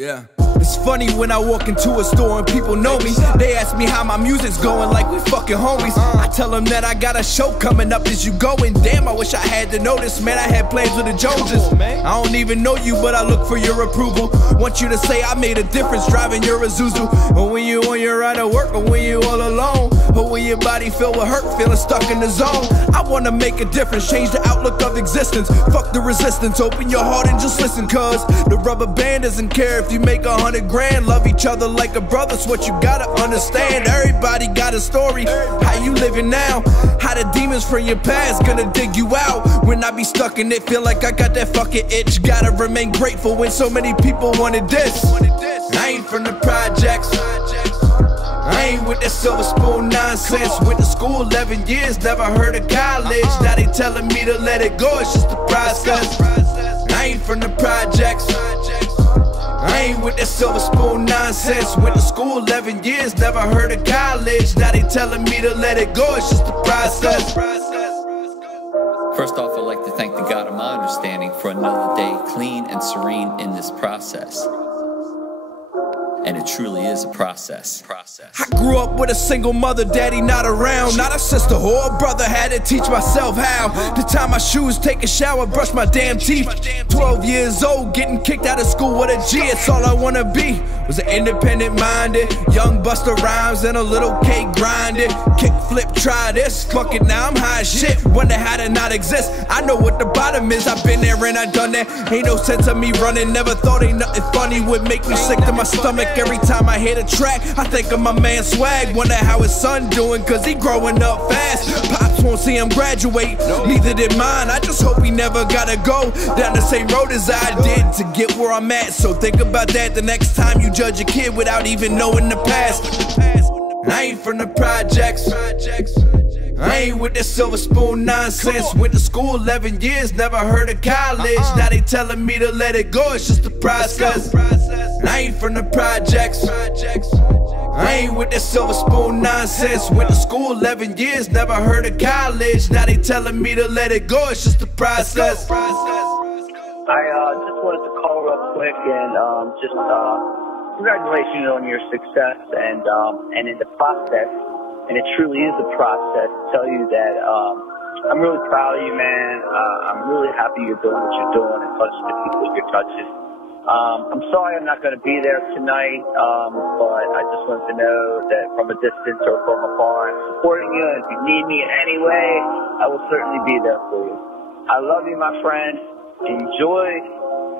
Yeah. It's funny when I walk into a store and people know me. They ask me how my music's going like we fucking homies. I tell them that I got a show coming up, is you going? Damn, I wish I had to notice, man, I had plans with the Joneses. I don't even know you, but I look for your approval. Want you to say I made a difference driving your Isuzu. Or when you on your ride to work, or when you all alone, or when your body filled with hurt, feeling stuck in the zone. I wanna make a difference, change the outlook of existence. Fuck the resistance, open your heart and just listen. Cause the rubber band doesn't care if you make 100 grand. Love each other like a brother's what you gotta understand. Everybody got a story, how you living now, how the demons from your past gonna dig you out. When I be stuck in it, feel like I got that fucking itch. Gotta remain grateful when so many people wanted this. I ain't from the projects, I ain't with that silver spoon nonsense. Went to school 11 years, never heard of college. Now they telling me to let it go, it's just a process. I ain't from the projects, I ain't with that silver spoon nonsense. Went to school 11 years, never heard of college. Now they telling me to let it go, it's just a process. First off, I'd like to thank the God of my understanding for another day clean and serene in this process. And it truly is a process. I grew up with a single mother, daddy not around. Not a sister or a brother, had to teach myself how to tie my shoes, take a shower, brush my damn teeth. 12 years old, getting kicked out of school with a G. It's all I wanna be, was an independent minded young Busta Rhymes and a little cake grinded. Kick flip, try this, fuck it, now I'm high as shit. Wonder how to not exist, I know what the bottom is. I've been there and I done that, ain't no sense of me running. Never thought ain't nothing funny would make me sick to my stomach. Every time I hit a track, I think of my man Swag. Wonder how his son doing, cause he growing up fast. Pops won't see him graduate, neither did mine. I just hope he never gotta go down the same road as I did to get where I'm at. So think about that the next time you judge a kid without even knowing the past. I ain't from the projects, I ain't with that silver spoon nonsense. Went to school 11 years, never heard of college. Now they telling me to let it go, it's just a process. I ain't from the projects, I ain't with that silver spoon nonsense. Went to school 11 years, never heard of college. Now they telling me to let it go, it's just a process. I just wanted to call real quick and congratulations on your success and in the process. And it truly is a process to tell you that I'm really proud of you, man. I'm really happy you're doing what you're doing and touching the people you're touching. I'm sorry I'm not going to be there tonight, but I just want to know that from a distance or from afar, I'm supporting you. And if you need me in any way, I will certainly be there for you. I love you, my friend. Enjoy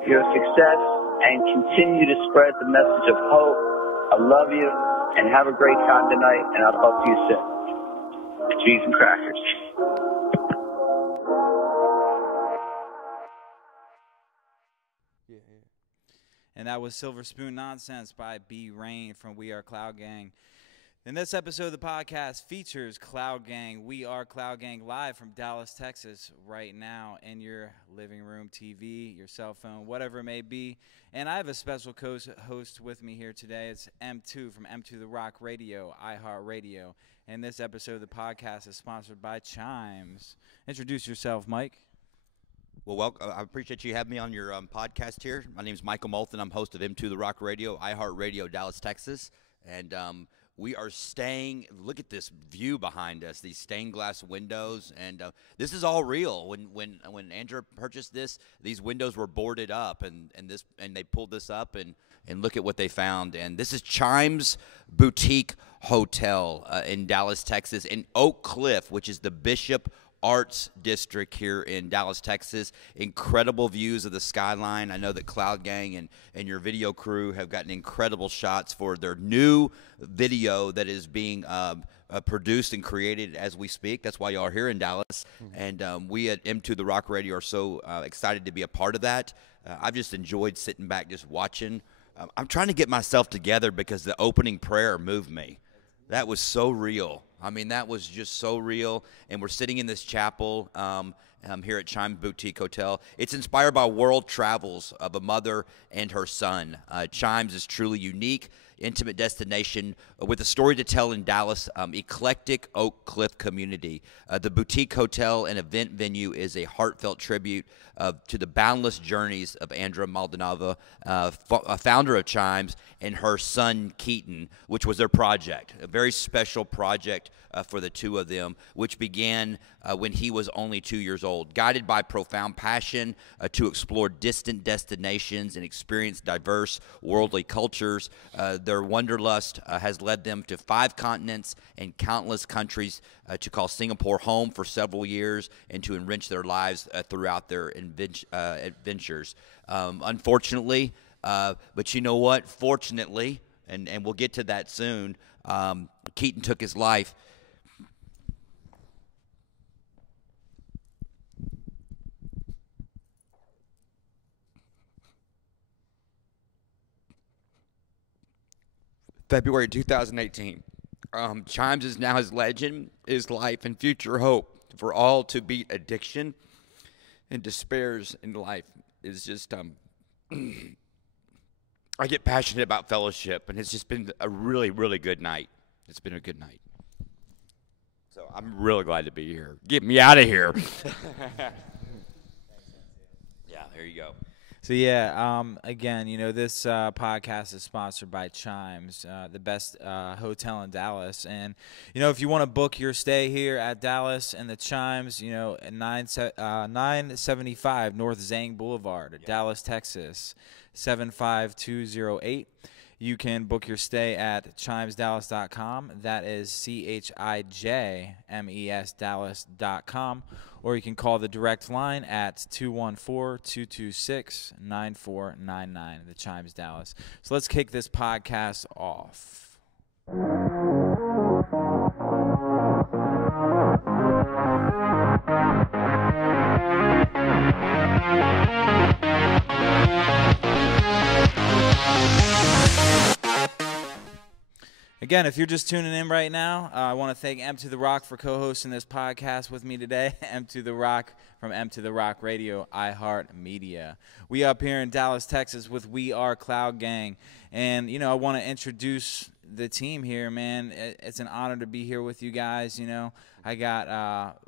your success and continue to spread the message of hope. I love you. And have a great time tonight, and I'll talk to you soon. Cheese and crackers. And that was Silver Spoon Nonsense by B Rain from We Are Cloudgang. And this episode of the podcast features Cloudgang. We are Cloudgang live from Dallas, Texas right now in your living room, TV, your cell phone, whatever it may be. And I have a special host with me here today. It's M2 from M2 The Rock Radio, iHeartRadio. And this episode of the podcast is sponsored by Chimes. Introduce yourself, Mike. Well, welcome. I appreciate you having me on your podcast here. My name is Michael Moulton. I'm host of M2 The Rock Radio, iHeartRadio, Dallas, Texas. And we are staying, look at this view behind us, these stained glass windows, and this is all real. When Andrew purchased this, these windows were boarded up, and they pulled this up, and look at what they found. And this is Chimes Boutique Hotel in Dallas, Texas, in Oak Cliff, which is the Bishop Arts District here in Dallas, Texas. Incredible views of the skyline. I know that Cloudgang and your video crew have gotten incredible shots for their new video that is being produced and created as we speak. That's why y'all are here in Dallas. And we at M2 The Rock Radio are so excited to be a part of that. I've just enjoyed sitting back just watching. I'm trying to get myself together because the opening prayer moved me. That was so real. I mean, that was just so real. And we're sitting in this chapel here at Chimes Boutique Hotel. It's inspired by world travels of a mother and her son. Chimes is truly unique intimate destination with a story to tell in Dallas, eclectic Oak Cliff community. The boutique hotel and event venue is a heartfelt tribute to the boundless journeys of Andra Maldonado, founder of Chimes, and her son Keaton, which was their project, a very special project for the two of them, which began when he was only 2 years old. Guided by profound passion to explore distant destinations and experience diverse worldly cultures, their wanderlust has led them to 5 continents and countless countries, to call Singapore home for several years and to enrich their lives throughout their adventures. Unfortunately, but you know what? Fortunately, and we'll get to that soon, Keaton took his life. February 2018. Chimes is now his legend, his life, and future hope for all to beat addiction and despairs in life. Is just I get passionate about fellowship, and it's just been a really, really good night. It's been a good night. So I'm really glad to be here. Get me out of here. Yeah, there you go. So yeah, again, you know, this podcast is sponsored by Chimes, the best hotel in Dallas. And you know, if you want to book your stay here at Dallas and the Chimes, you know, at 975 North Zang Boulevard, Dallas, Texas, 75208. You can book your stay at chimesdallas.com. That is CHIJMES Dallas.com. Or you can call the direct line at 214-226-9499, the Chimes Dallas. So let's kick this podcast off. Again, if you're just tuning in right now, I want to thank M to the Rock for co-hosting this podcast with me today. M to the Rock from M to the Rock Radio, iHeartMedia. We up here in Dallas, Texas with We Are Cloudgang. And, you know, I want to introduce the team here, man. It's an honor to be here with you guys. You know,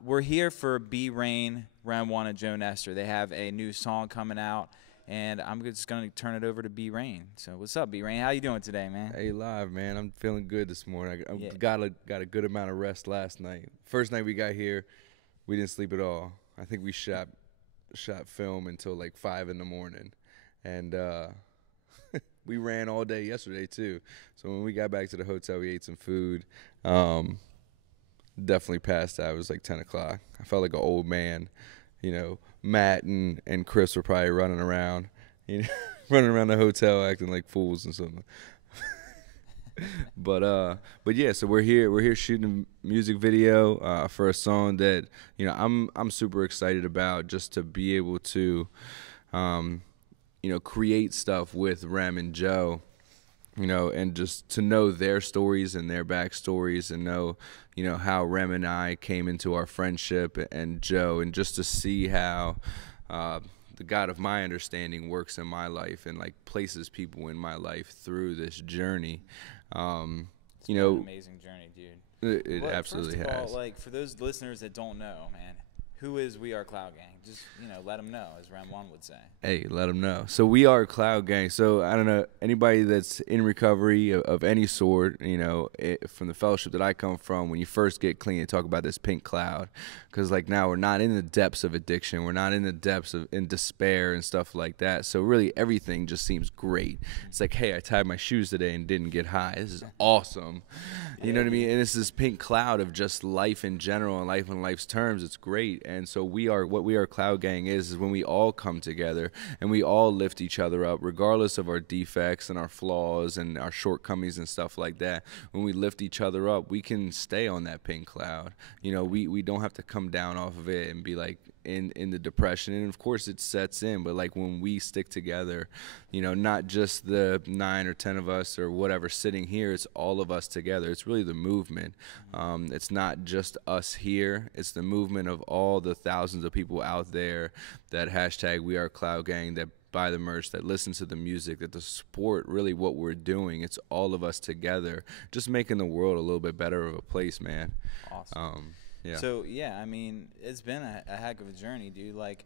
we're here for B-Rain, REM ONE, and Joe Nestor. They have a new song coming out. And I'm just going to turn it over to B-Rain. So what's up, B-Rain? How you doing today, man? A.live, man. I'm feeling good this morning. I got a good amount of rest last night. First night we got here, we didn't sleep at all. I think we shot film until like 5 in the morning. And we ran all day yesterday too. So when we got back to the hotel, we ate some food. Definitely passed out. It was like 10 o'clock. I felt like an old man, you know. Matt and Chris were probably running around, you know, running around the hotel acting like fools and something. But yeah, so we're here shooting a music video for a song that, you know, I'm super excited about, just to be able to, you know, create stuff with Rem and Joe, you know, and just to know their stories and their backstories, and know, you know, how Rem and I came into our friendship, and Joe, and just to see how the God of my understanding works in my life and like places people in my life through this journey. You know, an amazing journey, dude. It absolutely has. First of all, like, for those listeners that don't know, man, who is We Are Cloudgang? Just, you know, let them know, as REM ONE would say. Hey, let them know. So We Are Cloudgang. So I don't know, anybody that's in recovery of any sort, you know, from the fellowship that I come from, when you first get clean, you talk about this pink cloud. Because, like, now we're not in the depths of addiction. We're not in the depths of in despair and stuff like that. So really everything just seems great. It's like, hey, I tied my shoes today and didn't get high. This is awesome. You know what I mean? And it's this pink cloud of just life in general and life on life's terms. It's great. And so what We Are Cloudgang is when we all come together and we all lift each other up, regardless of our defects and our flaws and our shortcomings and stuff like that. When we lift each other up, we can stay on that pink cloud. You know, we don't have to come down off of it and be like in the depression. And of course it sets in, but like when we stick together, you know, not just the 9 or 10 of us or whatever sitting here, it's all of us together. It's really the movement. It's not just us here. It's the movement of all the thousands of people out there that hashtag We Are Cloudgang, that buy the merch, that listen to the music, that the support really what we're doing. It's all of us together, just making the world a little bit better of a place, man. Awesome. Yeah. So yeah, I mean, it's been a heck of a journey, dude. Like,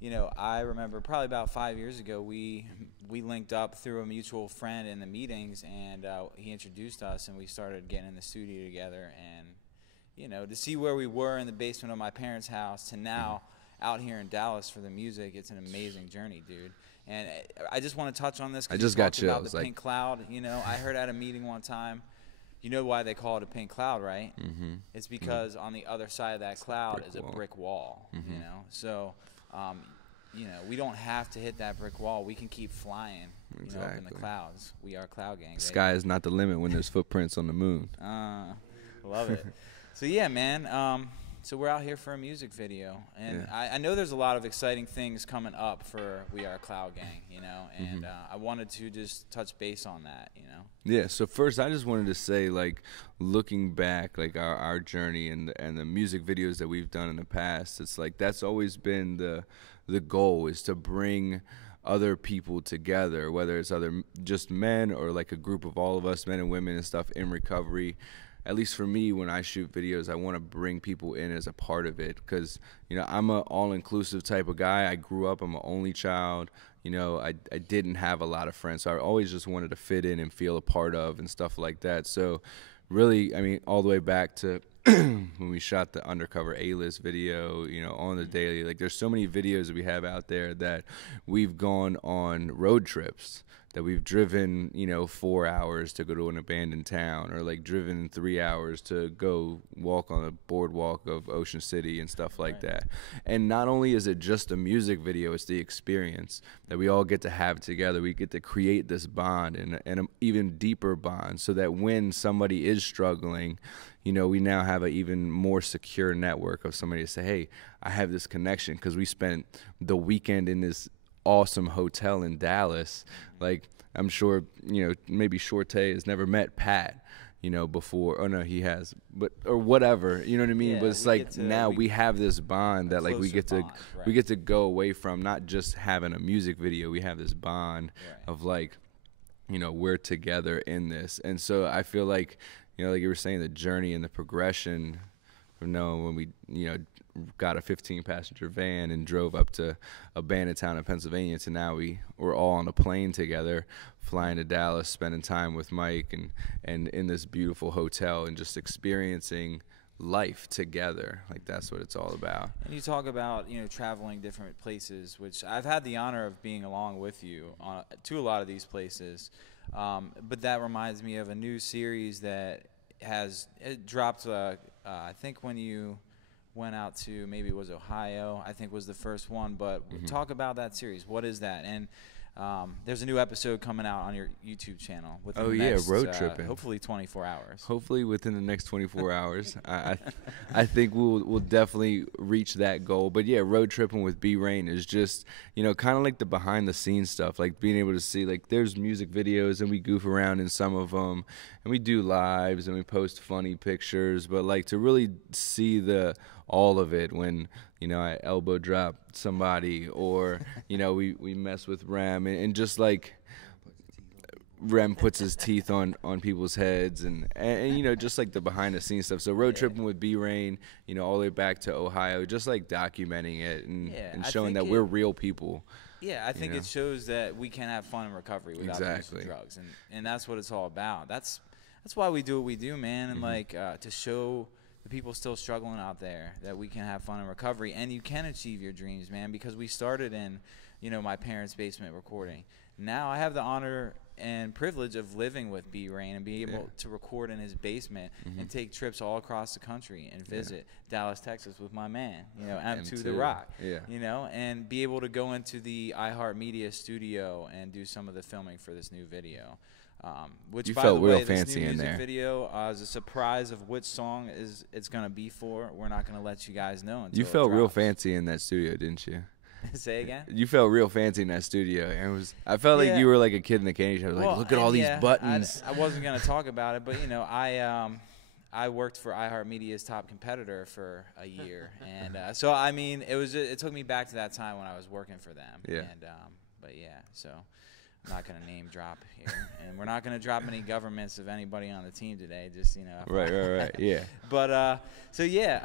you know, I remember probably about 5 years ago, we linked up through a mutual friend in the meetings, and he introduced us, and we started getting in the studio together. And you know, to see where we were in the basement of my parents' house to now out here in Dallas for the music, it's an amazing journey, dude. And I just want to touch on this because you talked about the pink cloud. You know, I heard at a meeting one time, you know why they call it a pink cloud, right? It's because on the other side of that cloud is a brick wall, you know? So, you know, we don't have to hit that brick wall. We can keep flying, you know, up in the clouds. We are Cloudgang. The sky is not the limit when there's footprints on the moon. Love it. So yeah, man. So we're out here for a music video, and I know there's a lot of exciting things coming up for We Are Cloudgang, you know, and I wanted to just touch base on that, you know. Yeah. So first, I just wanted to say, like, looking back, like our journey and the music videos that we've done in the past, it's like that's always been the goal, is to bring other people together, whether it's just men or like a group of all of us, men and women and stuff, in recovery. At least for me, when I shoot videos, I want to bring people in as a part of it, because, you know, I'm an all-inclusive type of guy. I grew up, I'm an only child. You know, I didn't have a lot of friends, so I always just wanted to fit in and feel a part of and stuff like that. So really, I mean, all the way back to when we shot the Undercover A-list video, you know, on the daily, like there's so many videos that we have out there that we've gone on road trips, that we've driven, you know, 4 hours to go to an abandoned town, or like driven 3 hours to go walk on the boardwalk of Ocean City and stuff like that. And not only is it just a music video, it's the experience that we all get to have together. We get to create this bond and an even deeper bond, so that when somebody is struggling, you know, we now have an even more secure network of somebody to say, hey, I have this connection, because we spent the weekend in this awesome hotel in Dallas. Like, I'm sure, you know, maybe Shorty has never met Pat, you know, before. Oh no, he has, but or whatever, you know what I mean? Yeah, but it's like now we have this bond that like we get to go away from not just having a music video. We have this bond of like, you know, we're together in this. And so I feel like, you know, like you were saying, the journey and the progression from knowing when we, you know, got a 15-passenger van and drove up to abandoned town in Pennsylvania, to now we're all on a plane together, flying to Dallas, spending time with Mike and in this beautiful hotel, and just experiencing life together. Like, that's what it's all about. And you talk about, you know, traveling different places, which I've had the honor of being along with you to a lot of these places. But that reminds me of a new series that it dropped, I think when you went out to, maybe it was Ohio, I think was the first one. But talk about that series. What is that? And there's a new episode coming out on your YouTube channel within the next, road tripping. hopefully 24 hours. Hopefully within the next 24 hours. I think we'll definitely reach that goal. But yeah, road tripping with B-Rain is just, you know, kind of like the behind the scenes stuff, like being able to see, like, there's music videos and we goof around in some of them, and we do lives and we post funny pictures, but like to really see all of it, when, you know, I elbow drop somebody, or, you know, we mess with Rem, and just like Rem puts his teeth on people's heads, and you know, just like the behind the scenes stuff. So road tripping with B-Rain, you know, all the way back to Ohio, just like documenting it and showing that we're real people. Yeah, I think it shows that we can have fun in recovery without using drugs, and that's what it's all about. That's why we do what we do, man, and like to show the people still struggling out there that we can have fun in recovery, and you can achieve your dreams, man, because we started in, you know, my parents' basement recording. Now I have the honor and privilege of living with B-Rain and being able to record in his basement and take trips all across the country and visit Dallas, Texas with my man, you know, M2 The Rock, you know, and be able to go into the iHeartMedia studio and do some of the filming for this new video. Which, you by felt the way, real fancy this new in music there. Video is a surprise of which song it's going to be for. We're not going to let you guys know until you felt it real drops. fancy in that studio, didn't you? Say again? You felt real fancy in that studio. And I felt like you were like a kid in the candy shop. Like, look at all these buttons. I wasn't going to talk about it, but, you know, I worked for iHeartMedia's top competitor for a year, and so I mean, it took me back to that time when I was working for them. And But yeah, so I'm not gonna name drop here, and we're not gonna drop any governments of anybody on the team today. Just Right. Yeah. But so yeah,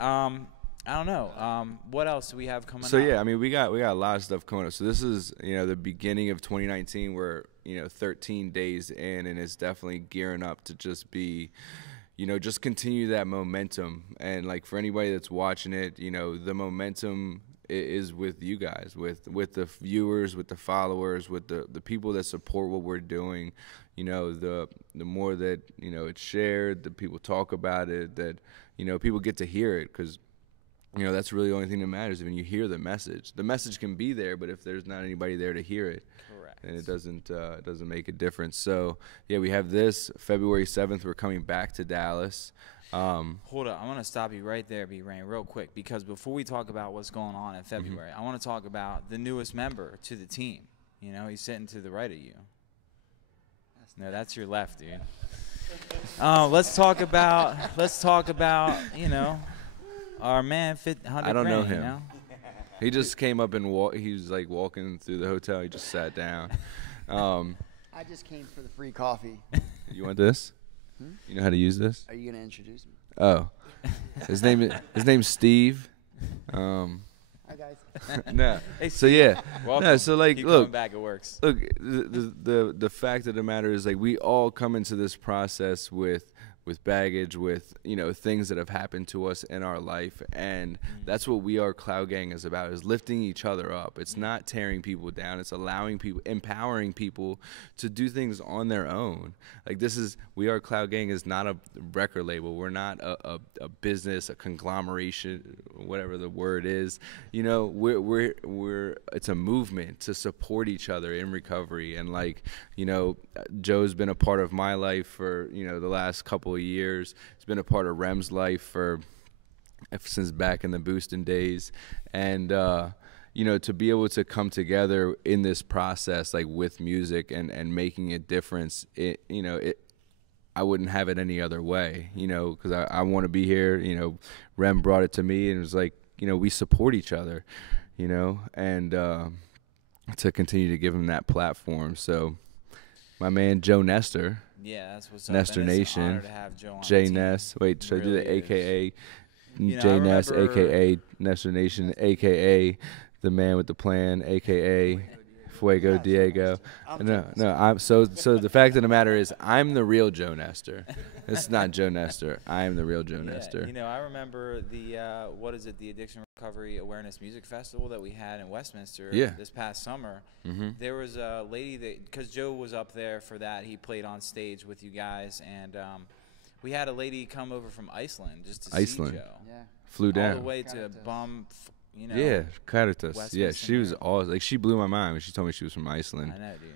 I don't know. What else do we have coming up? So yeah, I mean, we got a lot of stuff coming up. So this is, the beginning of 2019. We're 13 days in, and it's definitely gearing up to just be, just continue that momentum. And like for anybody that's watching it, the momentum is with you guys, with the viewers, with the followers, with the people that support what we're doing. The more that it's shared, that people talk about it, that people get to hear it, because that's really the only thing that matters. When you hear the message can be there, but if there's not anybody there to hear it, correct, then it doesn't make a difference. So yeah, we have this February 7th. We're coming back to Dallas. Hold up, I want to stop you right there, B-Rain, real quick, because before we talk about what's going on in February, I want to talk about the newest member to the team. He's sitting to the right of you. No, that's your left, dude. Let's talk about our man, 100 I don't know grand, him. He just came up and he was like walking through the hotel. He just sat down. I just came for the free coffee. You want this? You know how to use this? Are you gonna introduce me? Oh, his name's Steve. Hi guys. No. Hey, So yeah. welcome. No. So like, Keep look. coming back, it works. Look, the fact of the matter is, like, we all come into this process with baggage, with things that have happened to us in our life, and that's what We Are Cloudgang is about, is lifting each other up. It's not tearing people down. It's allowing people, empowering people to do things on their own. Like, We Are Cloudgang is not a record label. We're not a business, a conglomeration, whatever the word is. We're it's a movement to support each other in recovery. And like, Joe's been a part of my life for the last couple of years. It's been a part of Rem's life since back in the boosting days, and to be able to come together in this process, like with music and making a difference, I wouldn't have it any other way, because I want to be here. Rem brought it to me, and it was like, we support each other, and to continue to give him that platform. So my man Joe Nestor. Yeah, that's what's up. Nestor and it's Nation. an honor to have Joe on J the team. Ness. Wait, should I do Really the AKA I J Ness, remember- AKA Nestor Nation, AKA the man with the plan, AKA Fuego Diego. No. I'm so the fact of the matter is, I'm the real Joe Nestor. It's not Joe Nestor. I am the real Joe Nestor. I remember the the Addiction Recovery Awareness Music Festival that we had in Westminster this past summer. There was a lady because Joe was up there for that, he played on stage with you guys, and we had a lady come over from Iceland just to see Joe. Yeah. Flew down. All the way to Yeah, Caritas. Westminster, Yeah, she was awesome. Like, she blew my mind when she told me she was from Iceland. I know, dude.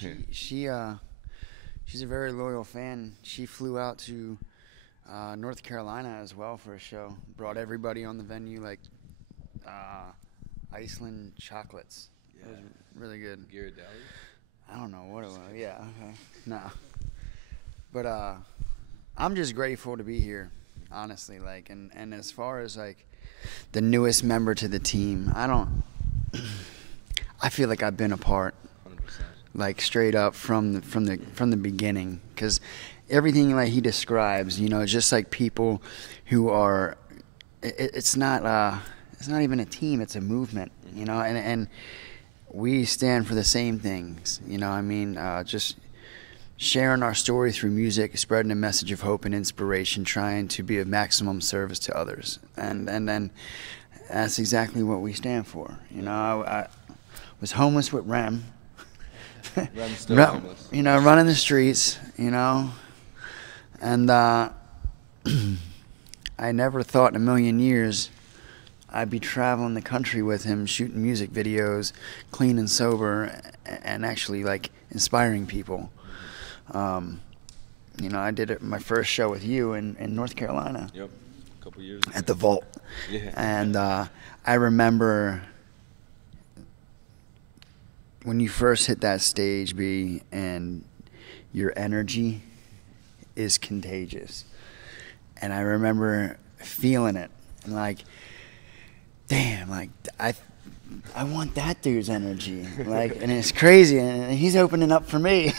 Yeah, dude. She's a very loyal fan. She flew out to North Carolina as well for a show. Brought everybody on the venue, like Iceland chocolates. Yeah. It was really good. I don't know what it was. Yeah, okay. No. But I'm just grateful to be here, honestly. Like, and as far as like the newest member to the team, I feel like I've been a part, 100%. like straight up from the beginning, because everything like he describes, just like people who are, it's not even a team, it's a movement, and we stand for the same things, just sharing our story through music, spreading a message of hope and inspiration, trying to be of maximum service to others, and then that's exactly what we stand for. I was homeless with Rem. Rem's still homeless. Running the streets, and I never thought in a million years I'd be traveling the country with him, shooting music videos, clean and sober, and actually like inspiring people. I did my first show with you in North Carolina. Yep, a couple years ago. At the Vault. Yeah. And I remember when you first hit that stage, B, and your energy is contagious. And I remember feeling it, and like, damn, like I want that dude's energy, like, and it's crazy, and he's opening up for me,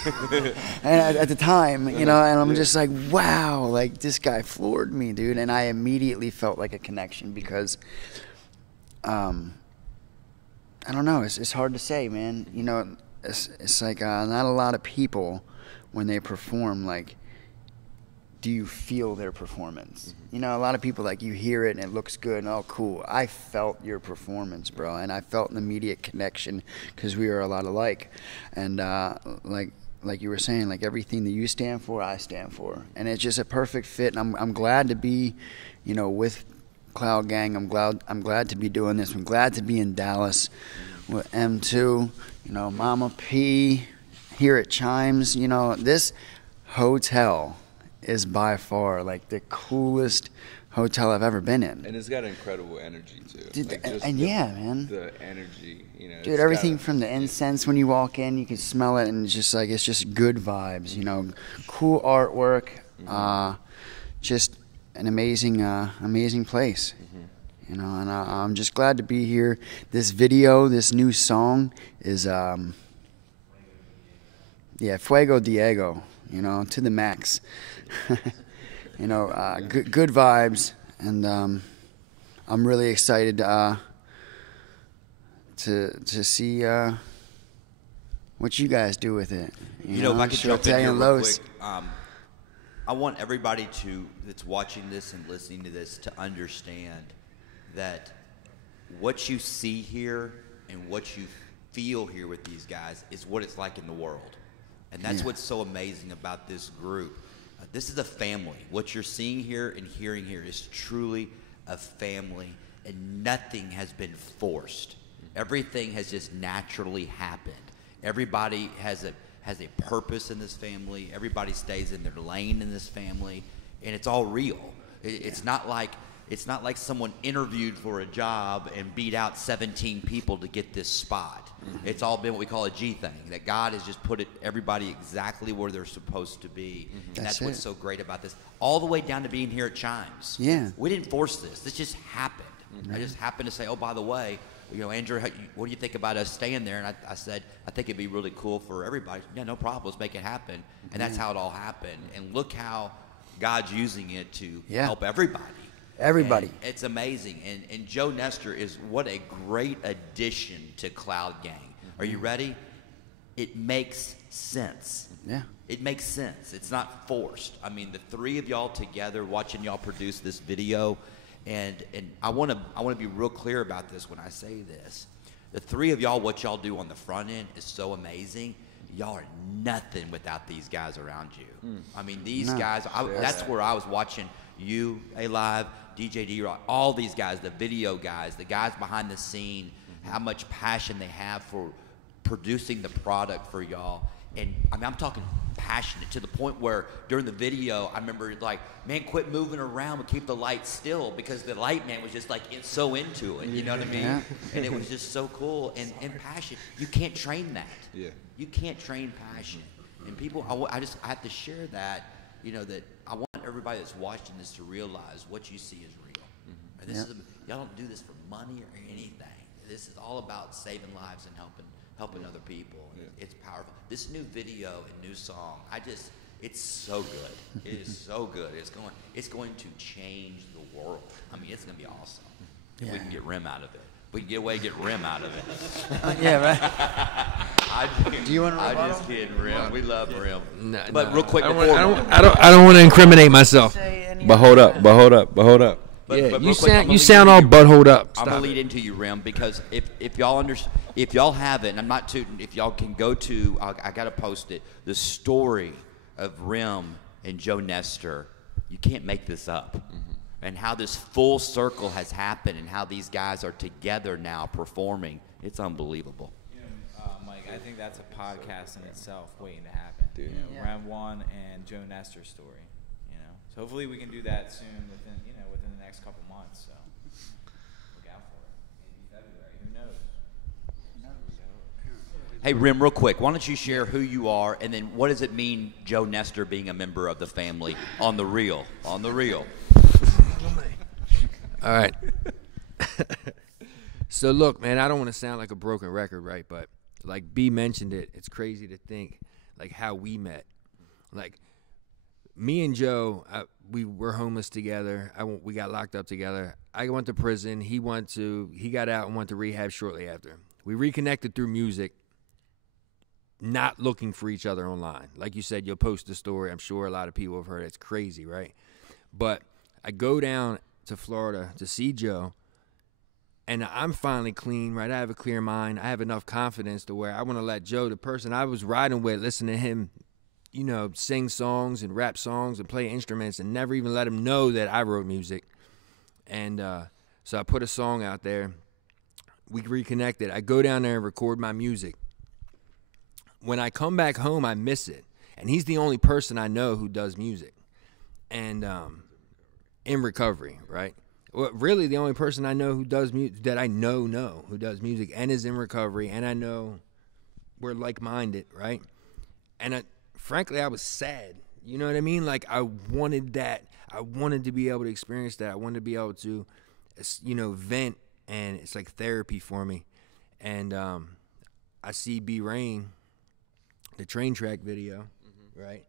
and at the time, you know, and I'm just like, wow, like this guy floored me, dude, and I immediately felt like a connection because, I don't know, it's hard to say, man, you know, it's like not a lot of people when they perform, like, do you feel their performance? You know, a lot of people, like, you hear it and it looks good and, oh, cool. I felt your performance, bro, and I felt an immediate connection because we are a lot alike. And like you were saying, like, everything that you stand for, I stand for. And it's just a perfect fit, and I'm glad to be, you know, with Cloudgang. I'm glad to be doing this. I'm glad to be in Dallas with M2, you know, Mama P, here at Chimes. You know, this hotel is by far like the coolest hotel I've ever been in. And it's got incredible energy too. Dude, like and yeah, man. The energy, you know. Dude, everything from the incense when you walk in, you can smell it, and it's just good vibes. You know, cool artwork, just an amazing place. You know, and I'm just glad to be here. This video, this new song is Fuego Diego. You know, to the max. You know, good vibes, and I'm really excited to see what you guys do with it. You know, if I could jump in here real Los. quick, I want everybody that's watching this and listening to this to understand that what you see here and what you feel here with these guys is what it's like in the world. And that's what's so amazing about this group. This is a family. What you're seeing here and hearing here is truly a family, and nothing has been forced. Everything has just naturally happened. Everybody has a purpose in this family. Everybody stays in their lane in this family, and it's all real. It's not like someone interviewed for a job and beat out 17 people to get this spot. It's all been what we call a G thing, that God has just put everybody exactly where they're supposed to be. And that's what's so great about this. All the way down to being here at Chimes. Yeah. We didn't force this. This just happened. I just happened to say, oh, by the way, you know, Andrew, what do you think about us staying there? And I said, I think it'd be really cool for everybody. Yeah, no problem. Let's make it happen. And that's how it all happened. And look how God's using it to help everybody. Everybody. And it's amazing. And Joe Nestor is what a great addition to Cloudgang. Are you ready? It makes sense. Yeah. It makes sense. It's not forced. I mean, the three of y'all together, watching y'all produce this video, and I want to be real clear about this when I say this. The three of y'all, what y'all do on the front end is so amazing. Y'all are nothing without these guys around you. I mean, these guys, that's where I was watching you, A.live, DJ D-Rock, all these guys, the video guys, the guys behind the scene, how much passion they have for producing the product for y'all. And I mean, I'm talking passionate to the point where during the video, I remember like, man, quit moving around and keep the light still, because the light man was just like so into it, you know what I mean? Yeah. And it was just so cool and passion. You can't train that. Yeah. You can't train passion. And people, I have to share that, you know, that I want everybody that's watching this to realize what you see is real. And this is y'all don't do this for money or anything. This is all about saving lives and helping other people. It's powerful. This new video and new song, it's so good. It is so good. It's going to change the world. I mean, it's going to be awesome. Yeah. We can get REM out of it. We can get away, get REM out of it. Yeah, right. Do you want to? I'm just kidding, REM. We love REM. No, but real quick, I don't want to incriminate myself. But hold up. But you sound all buttholed up. I'm gonna lead into you, REM, because if y'all have it, and I'm not tooting, if y'all can go to, I gotta post it, the story of REM and Joe Nestor. You can't make this up. And how this full circle has happened, and how these guys are together now performing. It's unbelievable. You know, Mike, I think that's a podcast in itself waiting to happen. Dude. You know, REM ONE and Joe Nestor story. You know, so hopefully we can do that soon within the next couple months. So look out for it. Maybe February. Who knows? Hey, REM, real quick, why don't you share who you are, and then what does it mean, Joe Nestor being a member of the family on the real? On the real. All right. So look, man, I don't want to sound like a broken record, right? But like B mentioned it, it's crazy to think like how we met. Like me and Joe, we were homeless together. We got locked up together. I went to prison. He got out and went to rehab shortly after. We reconnected through music, not looking for each other online. Like you said, you'll post a story. I'm sure a lot of people have heard it. It's crazy, right? But I go down to Florida to see Joe, and I'm finally clean, right? I have a clear mind. I have enough confidence to where I want to let Joe, the person I was riding with, listen to him, you know, sing songs and rap songs and play instruments, and never even let him know that I wrote music. And so I put a song out there. We reconnected. I go down there and record my music. When I come back home, I miss it. And he's the only person I know who does music. And in recovery, right? Well, really the only person I know who does music, that I know who does music and is in recovery, and I know we're like-minded, right? And frankly, I was sad. You know what I mean? Like, I wanted that. I wanted to be able to experience that. I wanted to be able to, you know, vent, and it's like therapy for me. And I see B Rain, the train track video, right?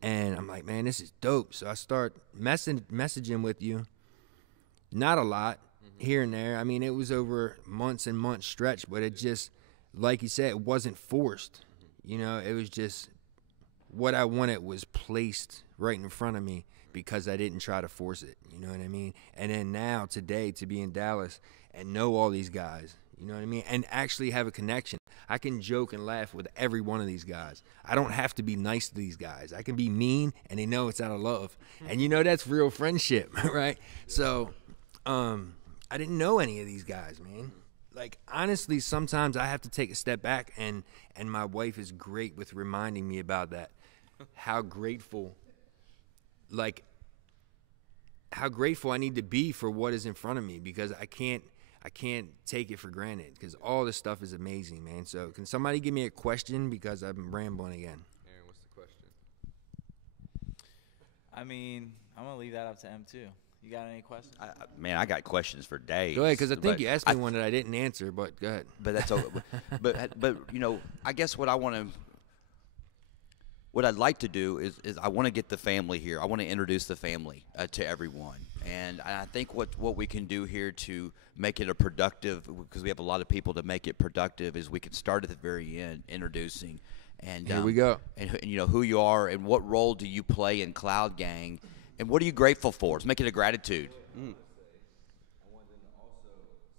And I'm like, man, this is dope. So I start messaging with you. Not a lot, here and there. I mean, it was over months and months stretch, but it just, like you said, it wasn't forced. You know, it was just what I wanted was placed right in front of me because I didn't try to force it. You know what I mean? And then now, today, to be in Dallas and know all these guys, you know what I mean? And actually have a connection. I can joke and laugh with every one of these guys. I don't have to be nice to these guys. I can be mean, and they know it's out of love. And you know that's real friendship, right? So I didn't know any of these guys, man. Like, honestly, sometimes I have to take a step back, and my wife is great with reminding me about that. How grateful I need to be for what is in front of me, because I can't take it for granted, because all this stuff is amazing, man. So can somebody give me a question, because I'm rambling again? Aaron, what's the question? I mean, I'm going to leave that up to M2. You got any questions? Man, I got questions for days. Go ahead, because I think you asked me one that I didn't answer, but go ahead. But that's okay. but you know, I guess what I'd like to do is I want to get the family here. I want to introduce the family to everyone. And I think what we can do here to make it a productive, because we have a lot of people, to make it productive, is we can start at the very end, introducing. And here we go. And you know who you are, and what role do you play in Cloudgang, and what are you grateful for? Let's make it a gratitude. I want them to also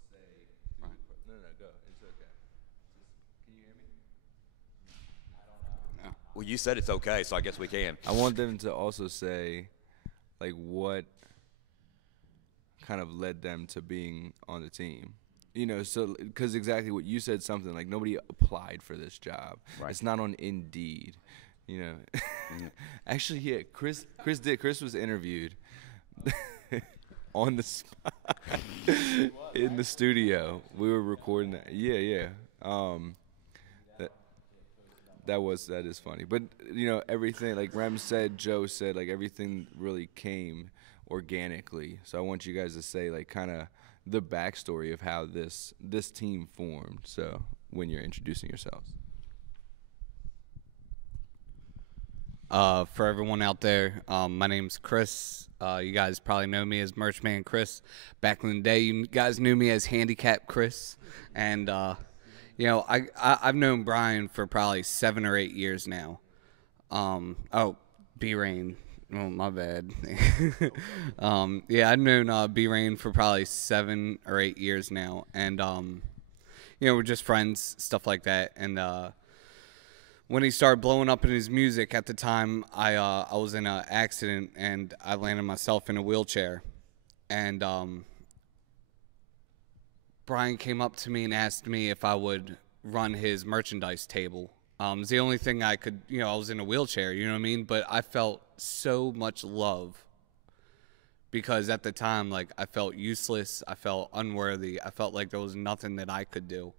say, no, go. It's okay. Can you hear me? I don't know. Well, you said it's okay, so I guess we can. I want them to also say, like, what kind of led them to being on the team. You know, so, because exactly what you said, something like nobody applied for this job. Right. It's not on Indeed. You know, actually, yeah, Chris did. Chris was interviewed on the spot in the studio. We were recording that. Yeah. That is funny. But you know, everything, like Rem said, Joe said, like everything really came organically. So I want you guys to say, like, kind of the backstory of how this team formed. So when you're introducing yourselves. For everyone out there, my name's Chris. You guys probably know me as Merchman Chris. Back in the day, you guys knew me as Handicap Chris. And, you know, I've known Brian for probably 7 or 8 years now. B-Rain. Oh, my bad. Yeah, I've known B-Rain for probably 7 or 8 years now. And, you know, we're just friends, stuff like that. And, when he started blowing up in his music, at the time, I was in an accident, and I landed myself in a wheelchair. And Brian came up to me and asked me if I would run his merchandise table. It's the only thing I could, you know, I was in a wheelchair, you know what I mean? But I felt so much love, because at the time, like, I felt useless. I felt unworthy. I felt like there was nothing that I could do.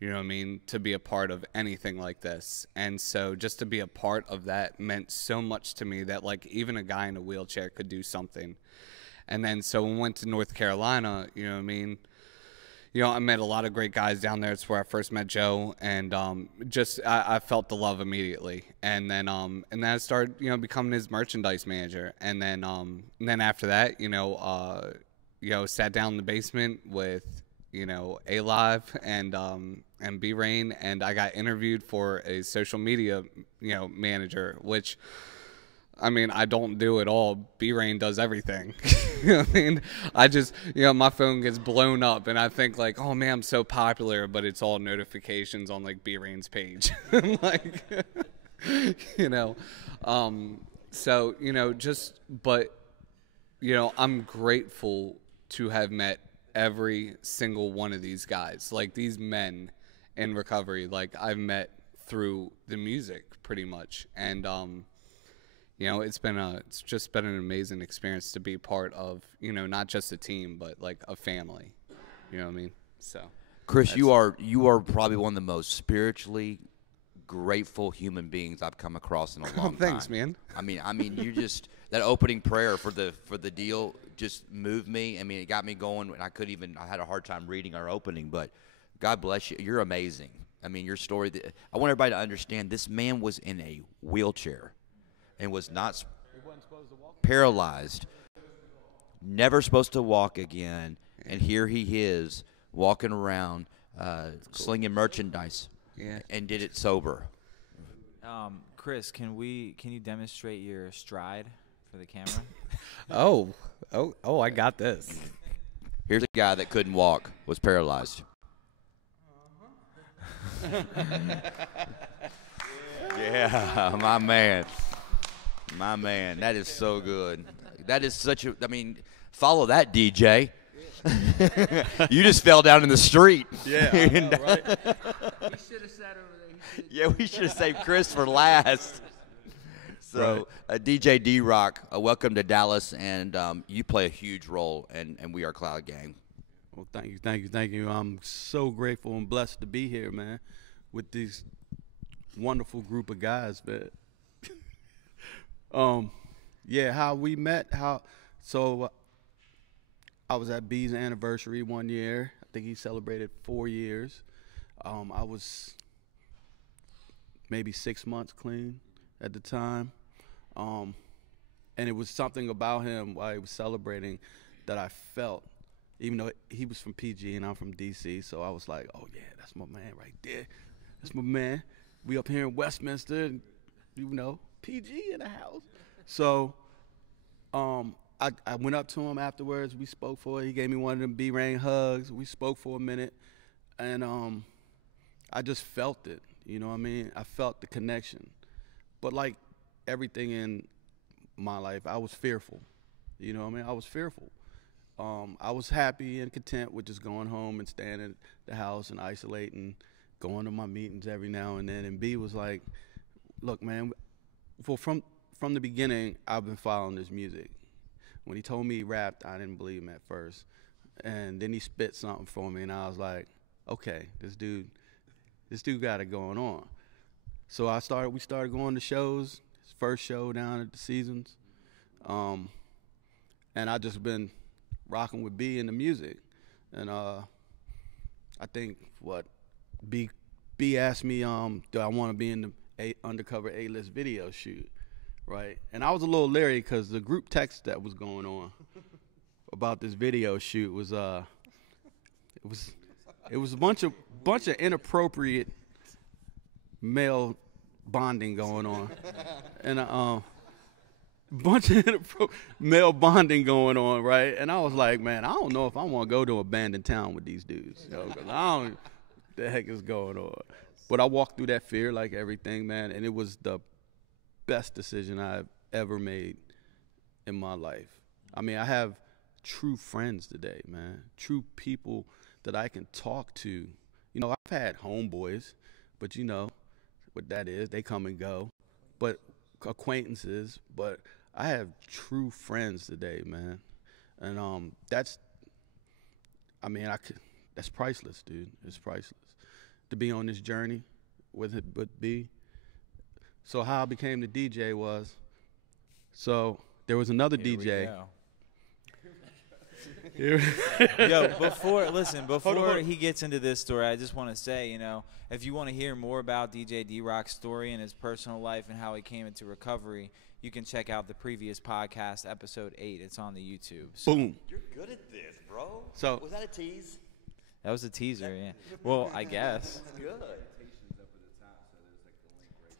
You know what I mean, to be a part of anything like this. And so just to be a part of that meant so much to me, that, like, even a guy in a wheelchair could do something. And then so when we went to North Carolina, you know what I mean, you know, I met a lot of great guys down there. It's where I first met Joe, and I felt the love immediately. And then I started, you know, becoming his merchandise manager. And then after that, you know, sat down in the basement with, you know, A.live and B-Rain, and I got interviewed for a social media, you know, manager, which, I mean, I don't do it all. B-Rain does everything. You know what I mean? I just, you know, my phone gets blown up, and I think, like, oh, man, I'm so popular, but it's all notifications on, like, B-Rain's page. I'm like, you know. So, you know, but, you know, I'm grateful to have met every single one of these guys. Like, these men in recovery, like, I've met through the music, pretty much. And, you know, it's just been an amazing experience to be part of, you know, not just a team, but like a family. You know what I mean? So, Chris, you are probably one of the most spiritually grateful human beings I've come across in a long time. Thanks, man. I mean, you just, that opening prayer for the deal just moved me. I mean, it got me going, and I had a hard time reading our opening, but God bless you. You're amazing. I mean, your story. I want everybody to understand. This man was in a wheelchair and was not paralyzed, never supposed to walk again, and here he is walking around slinging merchandise, and did it sober. Chris, can you demonstrate your stride for the camera? Oh, I got this. Here's a guy that couldn't walk, was paralyzed. Yeah, my man. My man, that is so good. That is such a, I mean, follow that, DJ. You just fell down in the street. Yeah, I know, right? He should have sat over there. Yeah, we should have saved Chris for last. So, DJ D-Rock, welcome to Dallas, and you play a huge role, and we are Cloudgang. Well, thank you. I'm so grateful and blessed to be here, man, with these wonderful group of guys, man. Yeah, how we met, so I was at B's anniversary one year. I think he celebrated 4 years. I was maybe 6 months clean at the time. And it was something about him while he was celebrating that I felt, even though he was from PG and I'm from DC, so I was like, oh yeah, that's my man right there. That's my man. We up here in Westminster, and, you know, PG in the house. So I went up to him afterwards. We spoke for it. He gave me one of them B-Rain hugs. We spoke for a minute, and I just felt it. You know what I mean? I felt the connection. But like everything in my life, I was fearful. You know what I mean? I was fearful. I was happy and content with just going home and staying in the house and isolating, going to my meetings every now and then. And B was like, look, man, well, from the beginning, I've been following this music. When he told me he rapped, I didn't believe him at first. And then he spit something for me, and I was like, okay, this dude got it going on. So we started going to shows, his first show down at the Seasons. And I just been rocking with B in the music. And I think B asked me, do I want to be in the undercover A-list video shoot, right? And I was a little leery because the group text that was going on about this video shoot was it was a bunch of inappropriate male bonding going on, and bunch of male bonding going on, right? And I was like, man, I don't know if I want to go to abandoned town with these dudes, you know, 'cause I don't know what the heck is going on. But I walked through that fear like everything, man, and it was the best decision I've ever made in my life. I mean, I have true friends today, man, true people that I can talk to. You know, I've had homeboys, but you know what that is. They come and go. But acquaintances, but I have true friends today, man. And that's priceless, dude. It's priceless to be on this journey with B. So how I became the DJ was, so there was another DJ. Yo, before he gets into this story, I just want to say, you know, if you want to hear more about DJ D-Rock's story and his personal life and how he came into recovery, you can check out the previous podcast, episode 8. It's on the YouTube. So. Boom. You're good at this, bro. So was that a tease? That was a teaser, yeah. Well, I guess. That's good.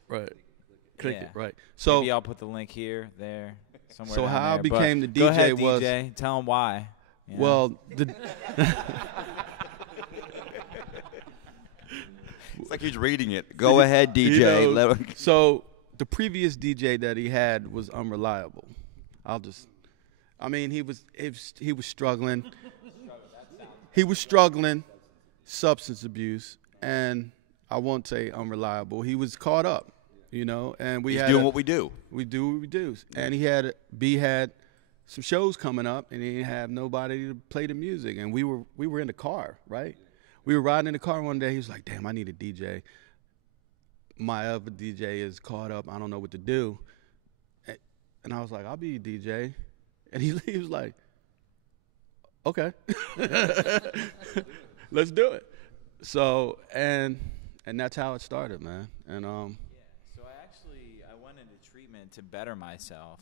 Right. Click Yeah. it. Right. So maybe I'll put the link here, there, somewhere. So down how I there. became But the go DJ ahead, was- DJ. Tell him why. You know? well, It's like he's reading it. Go ahead, DJ. you know, Let him- so the previous DJ that he had was unreliable. I mean, he was struggling. He was struggling, substance abuse, and I won't say unreliable. He was caught up, you know, and he's doing what we do. We do what we do. And he had some shows coming up, and he didn't have nobody to play the music. And we were in the car, right? We were riding in the car one day. He was like, "Damn, I need a DJ. My other DJ is caught up. I don't know what to do." And I was like, "I'll be your DJ." And he was like, "Okay, let's do it." So and that's how it started, man. And So I went into treatment to better myself.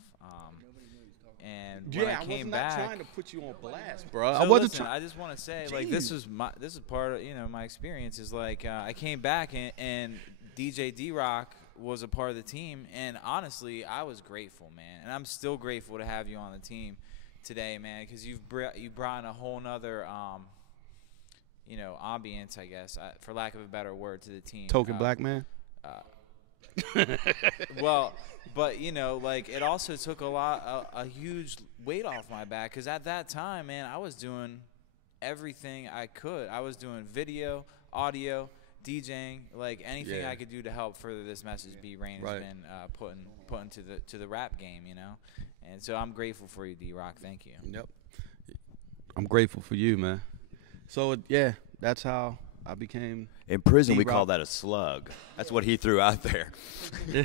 And when yeah, I came was back, not trying to put you on blast, bro. So I wasn't listen, trying. I just want to say, like, this is part of, you know, my experience is like I came back and DJ D-Rock was a part of the team, and honestly, I was grateful, man, and I'm still grateful to have you on the team today, man, because you brought in a whole nother, you know, ambience, I guess, for lack of a better word, to the team. Token black man. Well, but you know, like it also took a huge weight off my back because at that time, man, I was doing everything I could. I was doing video, audio, DJing, like anything I could do to help further this message. B-Rain has been put into the rap game, you know, and so I'm grateful for you, D-Rock. Thank you. Yep. I'm grateful for you, man. So yeah, that's how I became. In prison, we D-Rock. call that a slug. That's what he threw out there. He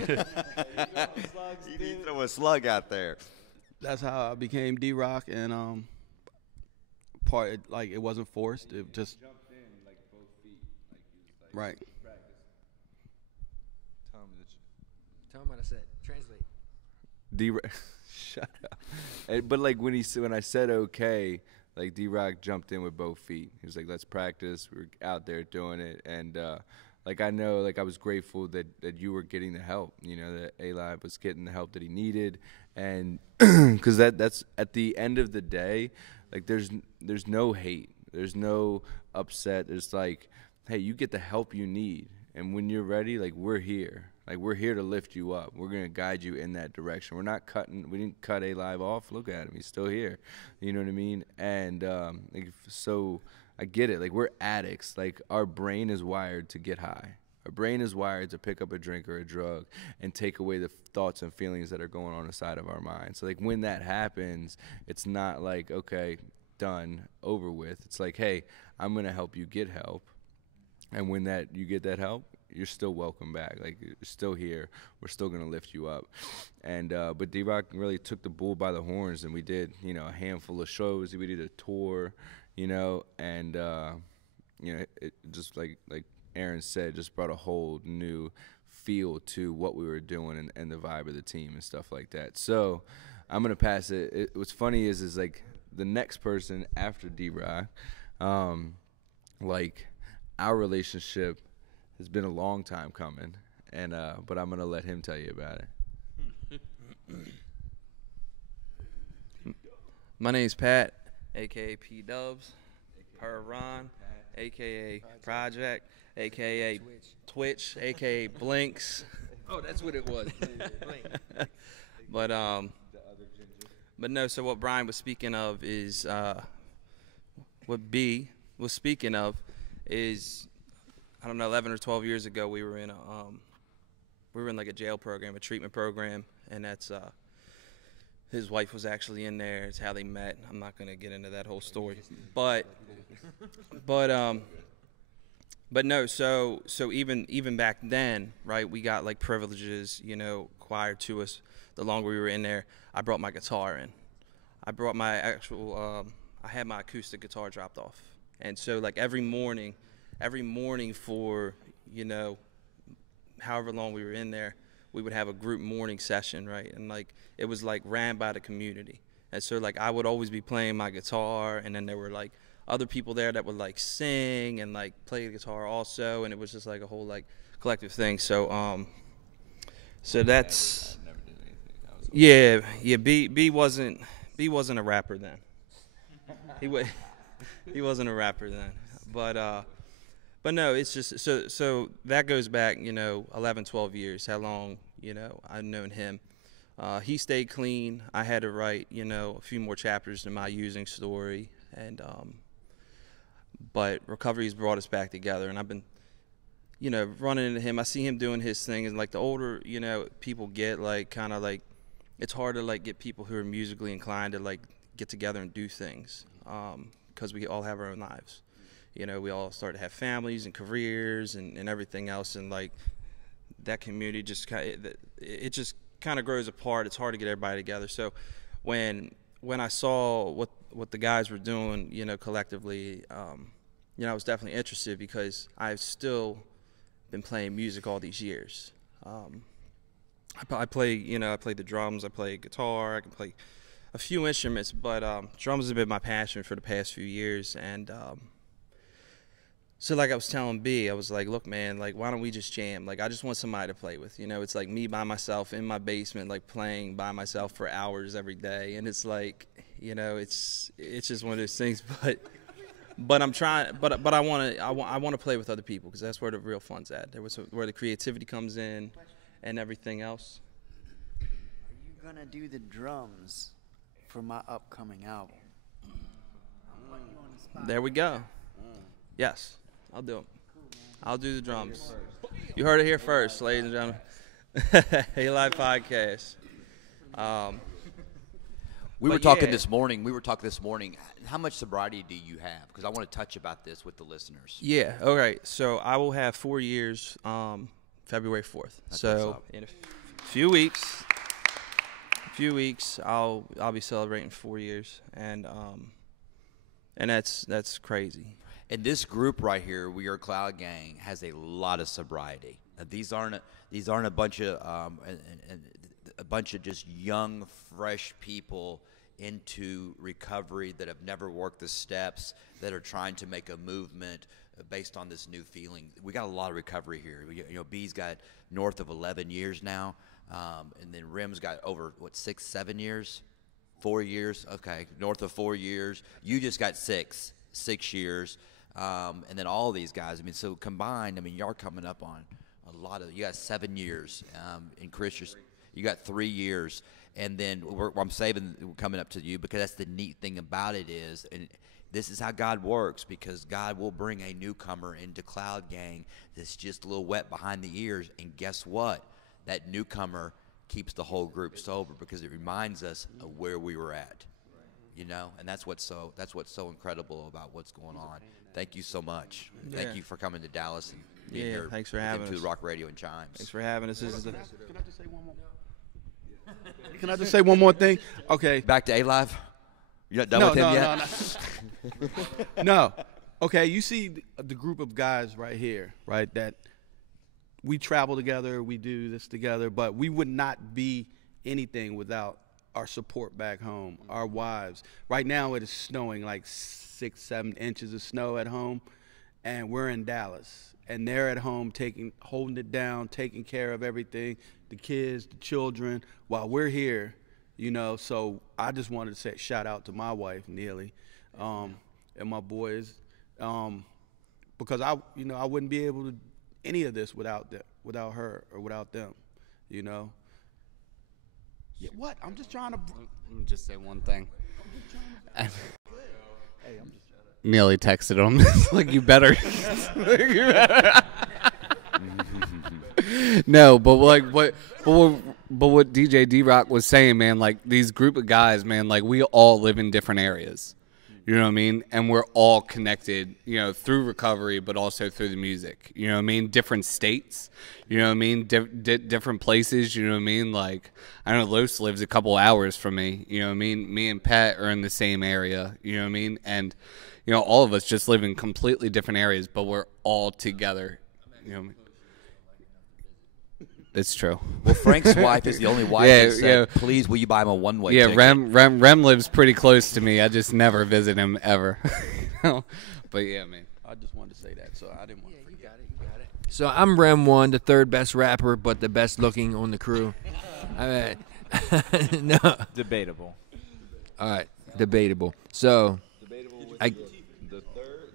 threw a slug out there. That's how I became D-Rock, and it wasn't forced. It just right. Tell him what I said. Translate. Shut up. But like when I said okay, like D-Rock jumped in with both feet. He was like, "Let's practice." We were out there doing it, and like I know, like I was grateful that you were getting the help. You know, that A.live was getting the help that he needed, and because that's at the end of the day, like there's no hate, there's no upset. There's like, hey, you get the help you need, and when you're ready, like we're here. Like, we're here to lift you up. We're going to guide you in that direction. We didn't cut A.live off. Look at him. He's still here. You know what I mean? And so I get it. Like, we're addicts. Like, our brain is wired to get high. Our brain is wired to pick up a drink or a drug and take away the thoughts and feelings that are going on inside of our mind. So, like, when that happens, it's not like, okay, done, over with. It's like, hey, I'm going to help you get help. And when you get that help, you're still welcome back. Like, you're still here. We're still going to lift you up. And but D-Rock really took the bull by the horns, and we did, you know, a handful of shows. We did a tour, you know, and, you know, it just like Aaron said, just brought a whole new feel to what we were doing and the vibe of the team and stuff like that. So I'm going to pass it. What's funny is like the next person after D-Rock, like our relationship has been a long time coming, and but I'm gonna let him tell you about it. My name's Pat, aka P Dubs, Per Ron, aka Project, aka Twitch, aka Blinks. Oh, that's what it was. But no. So what Brian was speaking of is what B was speaking of is. I don't know, 11 or 12 years ago, we were in like a jail program, a treatment program, and that's his wife was actually in there. It's how they met. I'm not gonna get into that whole story, but no. So even back then, right? We got like privileges, you know, acquired to us. The longer we were in there, I brought my guitar in. I brought my actual I had my acoustic guitar dropped off. And so, like, every morning for, you know, however long we were in there, we would have a group morning session, right? And, like, it was, like, ran by the community. And so, like, I would always be playing my guitar, and then there were, like, other people there that would, like, sing and, like, play the guitar also, and it was just, like, a whole, like, collective thing. So, so that's, yeah, B wasn't a rapper then. He wasn't a rapper then. But no, it's just, so that goes back, you know, 11, 12 years, how long, you know, I've known him. He stayed clean. I had to write, you know, a few more chapters in my using story, and but recovery has brought us back together, and I've been, you know, running into him. I see him doing his thing, and like the older, you know, people get, like, kind of like, it's hard to like get people who are musically inclined to like get together and do things, because we all have our own lives. You know, we all start to have families and careers and everything else, and like that community just kind of, it just kind of grows apart. It's hard to get everybody together. So when I saw what the guys were doing, you know, collectively, you know, I was definitely interested, because I've still been playing music all these years. I play, you know, I play the drums, I play guitar, I can play a few instruments, but drums have been my passion for the past few years. And so like I was telling B, I was like, look, man, like, why don't we just jam? Like, I just want somebody to play with. You know, it's like me by myself in my basement, like playing by myself for hours every day. And it's like, you know, it's just one of those things. But I'm trying, but I want to play with other people, because that's where the real fun's at. Where the creativity comes in and everything else. Are you gonna do the drums for my upcoming album? There we go. Yes, I'll do them. I'll do the drums. You heard it here first, ladies and gentlemen. A.live Podcast. We were talking this morning. How much sobriety do you have? Because I want to touch about this with the listeners. Yeah. All right. So I will have 4 years, February 4th. So in a few weeks, I'll be celebrating 4 years, and that's crazy. And this group right here, We Are Cloudgang, has a lot of sobriety. These aren't a bunch of just young, fresh people into recovery that have never worked the steps, that are trying to make a movement based on this new feeling. We got a lot of recovery here. You know, B's got north of 11 years now, and then Rem's got over 6, 7 years, 4 years. Okay, north of 4 years. You just got 6 years, and then all these guys. I mean, so combined, I mean, y'all coming up on a lot of. You got 7 years, and Chris, you got 3 years. And then I'm saving coming up to you, because that's the neat thing about it is, and this is how God works, because God will bring a newcomer into Cloudgang that's just a little wet behind the ears, and guess what? That newcomer keeps the whole group sober, because it reminds us of where we were at, you know. And that's what's so incredible about what's going on. Thank you so much. Yeah. Thank you for coming to Dallas and being here. Thanks for having us. To Rock Radio and Chimes. Thanks for having us. Can I just say one more? Can I just say one more thing? Okay. Back to A.live? You not done with him yet? No. Okay, you see the group of guys right here, right, that we travel together, we do this together, but we would not be anything without our support back home, our wives. Right now it is snowing, like 6, 7 inches of snow at home, and we're in Dallas. And they're at home holding it down, taking care of everything, the kids, the children, while we're here, you know. So I just wanted to say shout out to my wife, Neely, and my boys, because I wouldn't be able to any of this without her or without them, you know. Yeah, what? I'm just trying to. Let me just say one thing. Neely texted him like, you better. No, but what DJ D-Rock was saying, man, like these group of guys, man, like we all live in different areas. You know what I mean? And we're all connected, you know, through recovery, but also through the music. You know what I mean? Different states, you know what I mean? Different places, you know what I mean? Like, I know Los lives a couple hours from me, you know what I mean? Me and Pat are in the same area, you know what I mean? And, you know, all of us just live in completely different areas, but we're all together, you know what I mean? It's true. Well, Frank's wife is the only wife that said, please, will you buy him a one-way ticket? Rem lives pretty close to me. I just never visit him ever. But, yeah, man. I just wanted to say that, so I didn't want to forget. You got it. So I'm Rem One, the third best rapper, but the best looking on the crew. I mean, no. Debatable. All right, debatable. So,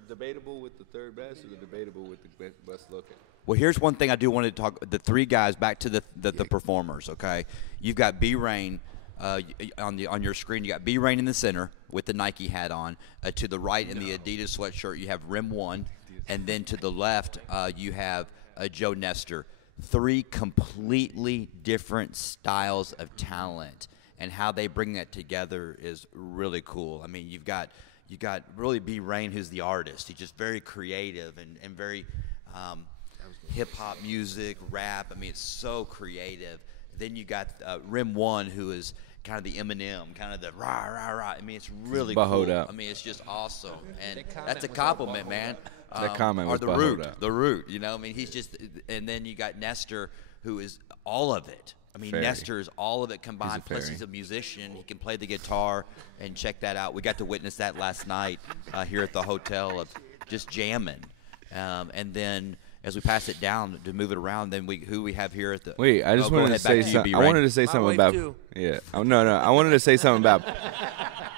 debatable with the third best, or the debatable with the best looking? Well, here's one thing I do want to talk. The three guys, back to the performers. Okay, you've got B-Rain on your screen. You got B-Rain in the center with the Nike hat on. To the right in the Adidas sweatshirt, you have REM ONE, and then to the left you have Joe Nestor. Three completely different styles of talent, and how they bring that together is really cool. I mean, you got really B-Rain, who's the artist. He's just very creative and very hip-hop music, rap. I mean, it's so creative. Then you got REM ONE, who is kind of the Eminem, kind of the rah, rah, rah. I mean, it's really cool. I mean, it's just awesome. And that's a compliment, man. That comment was the root, you know? I mean, he's just – and then you got Nestor, who is all of it. I mean, Nestor is all of it combined. Plus, he's a musician. He can play the guitar. And check that out. We got to witness that last night here at the hotel of just jamming. And then – as we pass it down to move it around, then who we have here at the. Wait, I just wanted to say something. I wanted to say something about. Yeah. Oh, no. I wanted to say something about.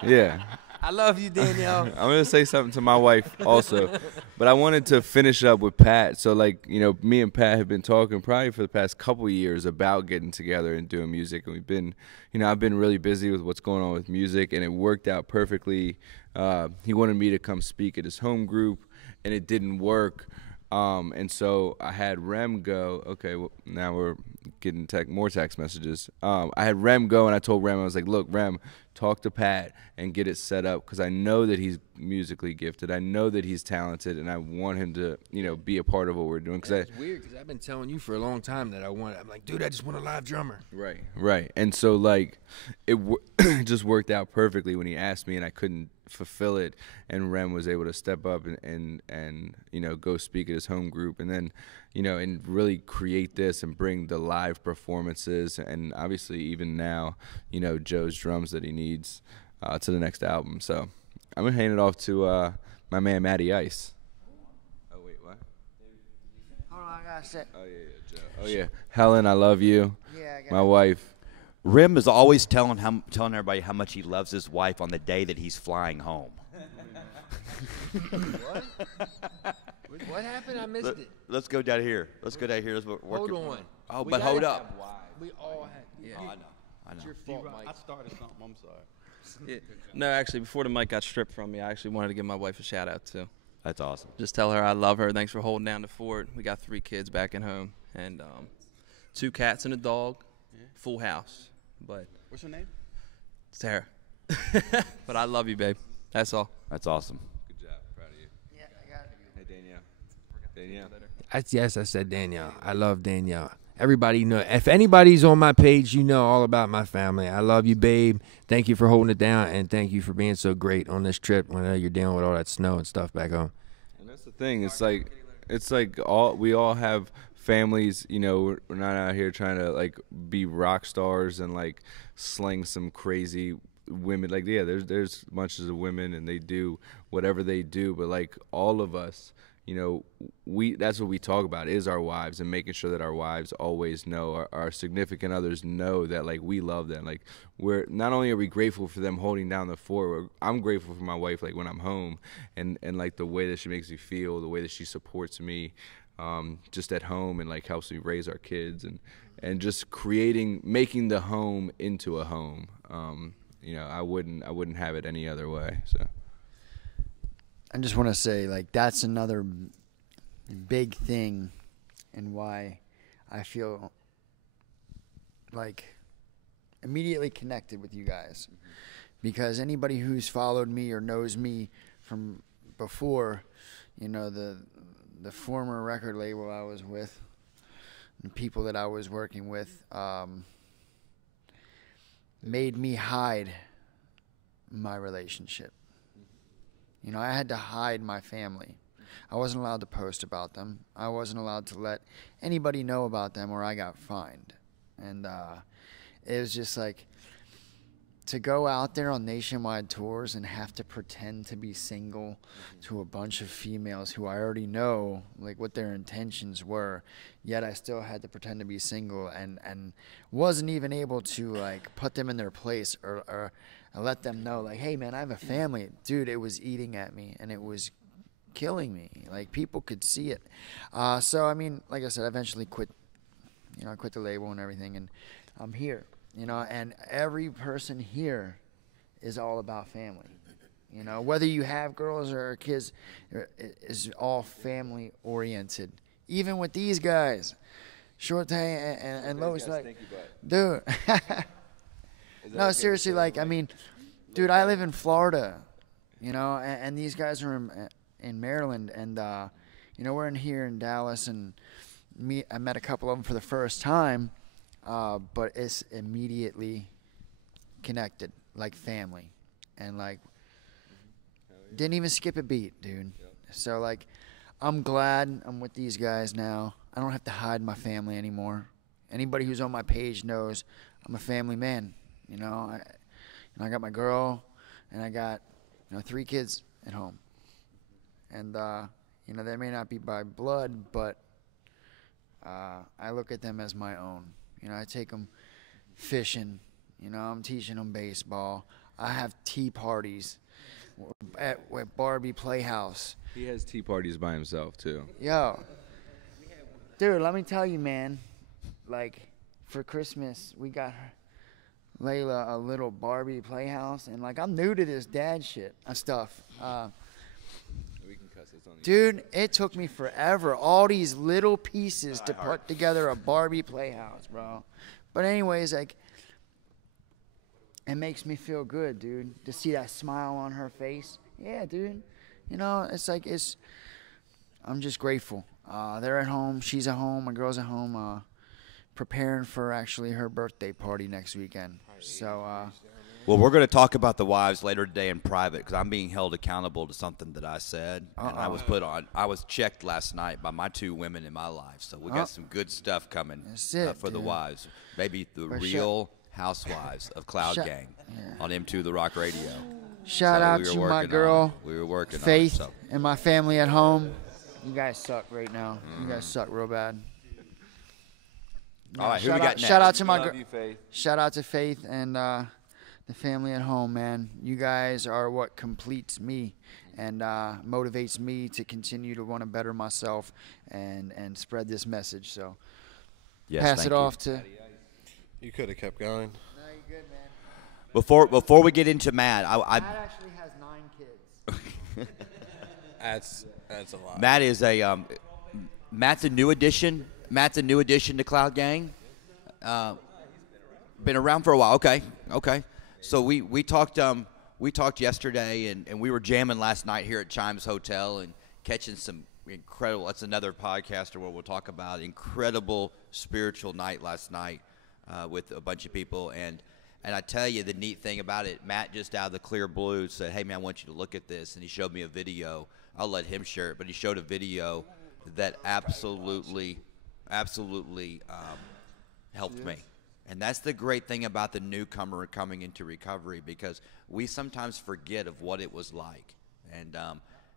Yeah. I love you, Danielle. I'm going to say something to my wife also. But I wanted to finish up with Pat. So, like, you know, me and Pat have been talking probably for the past couple of years about getting together and doing music. And we've been, you know, I've been really busy with what's going on with music, and it worked out perfectly. He wanted me to come speak at his home group, and it didn't work. And so I had Rem go, okay, well, now we're getting more text messages. I had Rem go, and I told Rem, I was like, look, Rem, talk to Pat and get it set up, because I know that he's musically gifted. I know that he's talented, and I want him to, you know, be a part of what we're doing. It's weird, because I've been telling you for a long time that I'm like, dude, I just want a live drummer. Right. And so, like, it just worked out perfectly when he asked me, and I couldn't fulfill it, and Rem was able to step up and you know, go speak at his home group, and then, you know, and really create this and bring the live performances, and obviously even now, you know, Joe's drums that he needs to the next album. So I'm gonna hand it off to my man Matty Ice. Oh wait, what? Hold on, I gotta say. Oh yeah, Joe. Oh yeah, Helen, I love you. Yeah, my wife. Rem is always telling everybody how much he loves his wife on the day that he's flying home. What? What happened? I missed it. Let's go down here. Let's Hold on. Oh, but hold up. We all had. Yeah. Oh, I know. It's your fault, Mike. I started something. I'm sorry. Yeah. No, actually, before the mic got stripped from me, I actually wanted to give my wife a shout out too. That's awesome. Just tell her I love her. Thanks for holding down the fort. We got 3 kids back at home, and 2 cats and a dog. Full house. But what's your name? Sarah. But I love you, babe. That's all. That's awesome. Good job. Proud of you. Yeah, I got it. Hey, Danielle. Yes, I said Danielle. I love Danielle. Everybody know. If anybody's on my page, you know all about my family. I love you, babe. Thank you for holding it down, and thank you for being so great on this trip when you're dealing with all that snow and stuff back home. And that's the thing. It's like we all have families, you know. We're not out here trying to like be rock stars and like sling some crazy women. Like, yeah, there's bunches of women and they do whatever they do, but like all of us, you know, that's what we talk about is our wives, and making sure that our wives always know, our significant others know that like we love them. Like, we're not only are we grateful for them holding down the fort, I'm grateful for my wife, like when I'm home, and like the way that she makes me feel, the way that she supports me just at home, and like helps me raise our kids, and just making the home into a home. You know, I wouldn't have it any other way. So I just want to say, like, that's another big thing, and why I feel like immediately connected with you guys, because anybody who's followed me or knows me from before, you know, the former record label I was with, the people that I was working with, made me hide my relationship. You know, I had to hide my family. I wasn't allowed to post about them. I wasn't allowed to let anybody know about them, or I got fined. And it was just like, to go out there on nationwide tours and have to pretend to be single to a bunch of females who I already know, like, what their intentions were, yet I still had to pretend to be single and wasn't even able to, like, put them in their place or let them know, like, hey, man, I have a family. Dude, it was eating at me, and it was killing me. Like, people could see it. So, I mean, like I said, I eventually quit. You know, I quit the label and everything, and I'm here. You know, and every person here is all about family. You know, whether you have girls or kids, is all family oriented. Even with these guys, Shorty and Lois, like, dude. No, seriously, like, I mean, dude, I live in Florida, you know, and these guys are in Maryland, and you know, we're in here in Dallas, and I met a couple of them for the first time. But it's immediately connected, like family, and like didn't even skip a beat, dude. So like, I'm glad I'm with these guys now. I don't have to hide my family anymore. Anybody who's on my page knows I'm a family man. You know, I got my girl, and I got, you know, 3 kids at home, and you know, they may not be by blood, but I look at them as my own. You know, I take them fishing. You know, I'm teaching them baseball. I have tea parties at Barbie Playhouse. He has tea parties by himself, too. Yo. Dude, let me tell you, man. Like, for Christmas, we got Layla a little Barbie Playhouse. And, like, I'm new to this dad shit stuff. Dude, it took me forever. All these little pieces to put together a Barbie Playhouse, bro. But anyways, like, it makes me feel good, dude, to see that smile on her face. Yeah, dude. You know, it's like, I'm just grateful. They're at home. She's at home. My girl's at home, preparing for actually her birthday party next weekend. So, well, we're going to talk about the wives later today in private, because I'm being held accountable to something that I said. And I was checked last night by my 2 women in my life. So we got some good stuff coming for the wives. Maybe the real housewives of Cloudgang on M2 The Rock Radio. Shout out to my girl, we were working Faith, on it, and my family at home. You guys suck right now. You guys suck real bad. All right, who we got next? Shout out to my Love you, Faith. Shout out to Faith and the family at home, man. You guys are what completes me and motivates me to continue to want to better myself and spread this message. So pass it off to. You could have kept going. No, you're good, man. Before we get into Matt, Matt actually has 9 kids. That's a lot. Matt is Matt's a new addition. Matt's a new addition to Cloudgang. Been around for a while. Okay. So we talked yesterday, and we were jamming last night here at Chimes Hotel and catching some incredible. That's another podcaster where we'll talk about incredible spiritual night last night with a bunch of people. And I tell you, the neat thing about it, Matt just out of the clear blue said, "Hey man, I want you to look at this," and he showed me a video. I'll let him share it, but he showed a video that absolutely helped me. And that's the great thing about the newcomer coming into recovery, because we sometimes forget of what it was like. And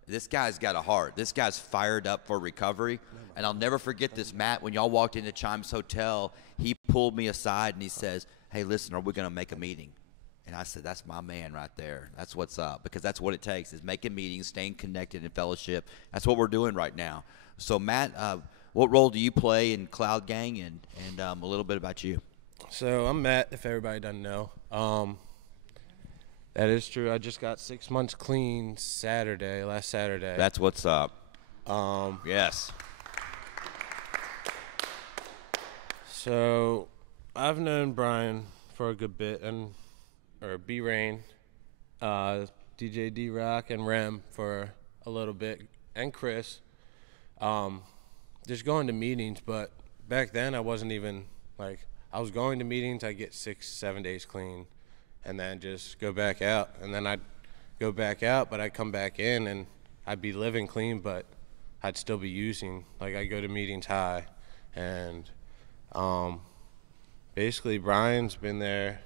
this guy's got a heart. This guy's fired up for recovery. And I'll never forget this, Matt. When y'all walked into Chimes Hotel, he pulled me aside and he says, "Hey, listen, are we going to make a meeting?" And I said, "That's my man right there. That's what's up," because that's what it takes, is making meetings, staying connected in fellowship. That's what we're doing right now. So, Matt, what role do you play in Cloudgang, and a little bit about you? So I'm Matt, if everybody doesn't know. That is true. I just got 6 months clean last Saturday. That's what's up. Yes. So I've known Brian for a good bit, or B-Rain, DJ D-Rock and Rem for a little bit, and Chris. Just going to meetings, but back then I wasn't even, like, I was going to meetings, I'd get 6-7 days clean, and then just go back out. And then I'd go back out, but I'd come back in, and I'd be living clean, but I'd still be using. Like, I'd go to meetings high. And basically Brian's been there,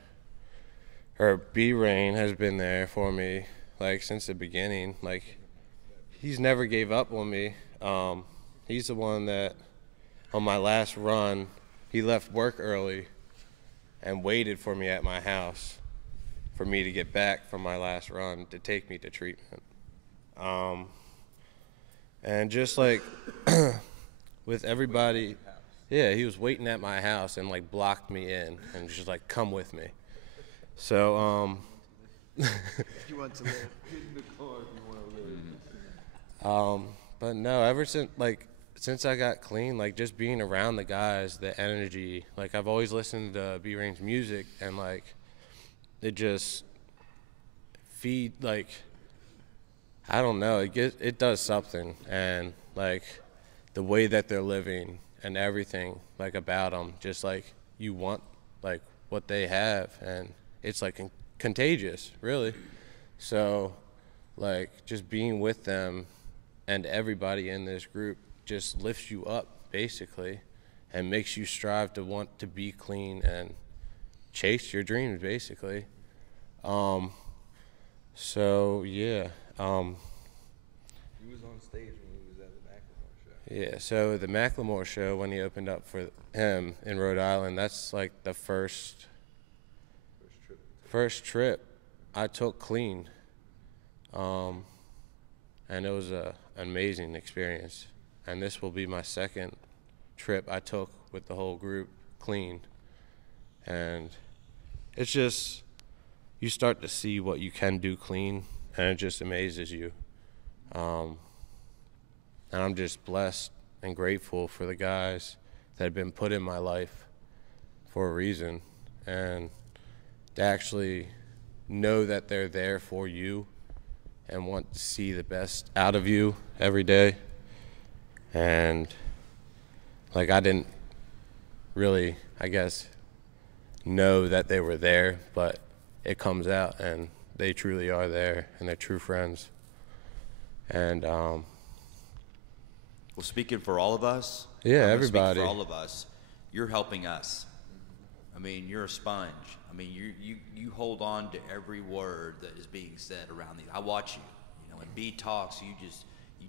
or B-Rain has been there for me, like, since the beginning. Like, he's never gave up on me. He's the one that, on my last run, he left work early and waited for me at my house for me to get back from my last run to take me to treatment. And just like with everybody, yeah, he was waiting at my house and like blocked me in and just like, come with me. So, If you want to live. But no, ever since I got clean, like just being around the guys, the energy, like I've always listened to B-Rain's music, and like it just like, I don't know, it does something. And like the way that they're living and everything like about them, just like you want like what they have, and it's like contagious, really. So like just being with them and everybody in this group just lifts you up basically and makes you strive to want to be clean and chase your dreams basically. So yeah. He was on stage when he was at the Macklemore show. Yeah, so the Macklemore show, when he opened up for him in Rhode Island, that's like the first trip I took clean. And it was an amazing experience. And this will be my second trip I took with the whole group clean. And it's just, you start to see what you can do clean, and it just amazes you. And I'm just blessed and grateful for the guys that have been put in my life for a reason, and to actually know that they're there for you and want to see the best out of you every day. And like, I didn't really, I guess, know that they were there, but it comes out, and they truly are there, and they're true friends. And well, speaking for all of us, yeah, Speaking everybody. for all of us, you're helping us. I mean, you're a sponge. I mean, you hold on to every word that is being said around you. I watch you. You know, when B talks, you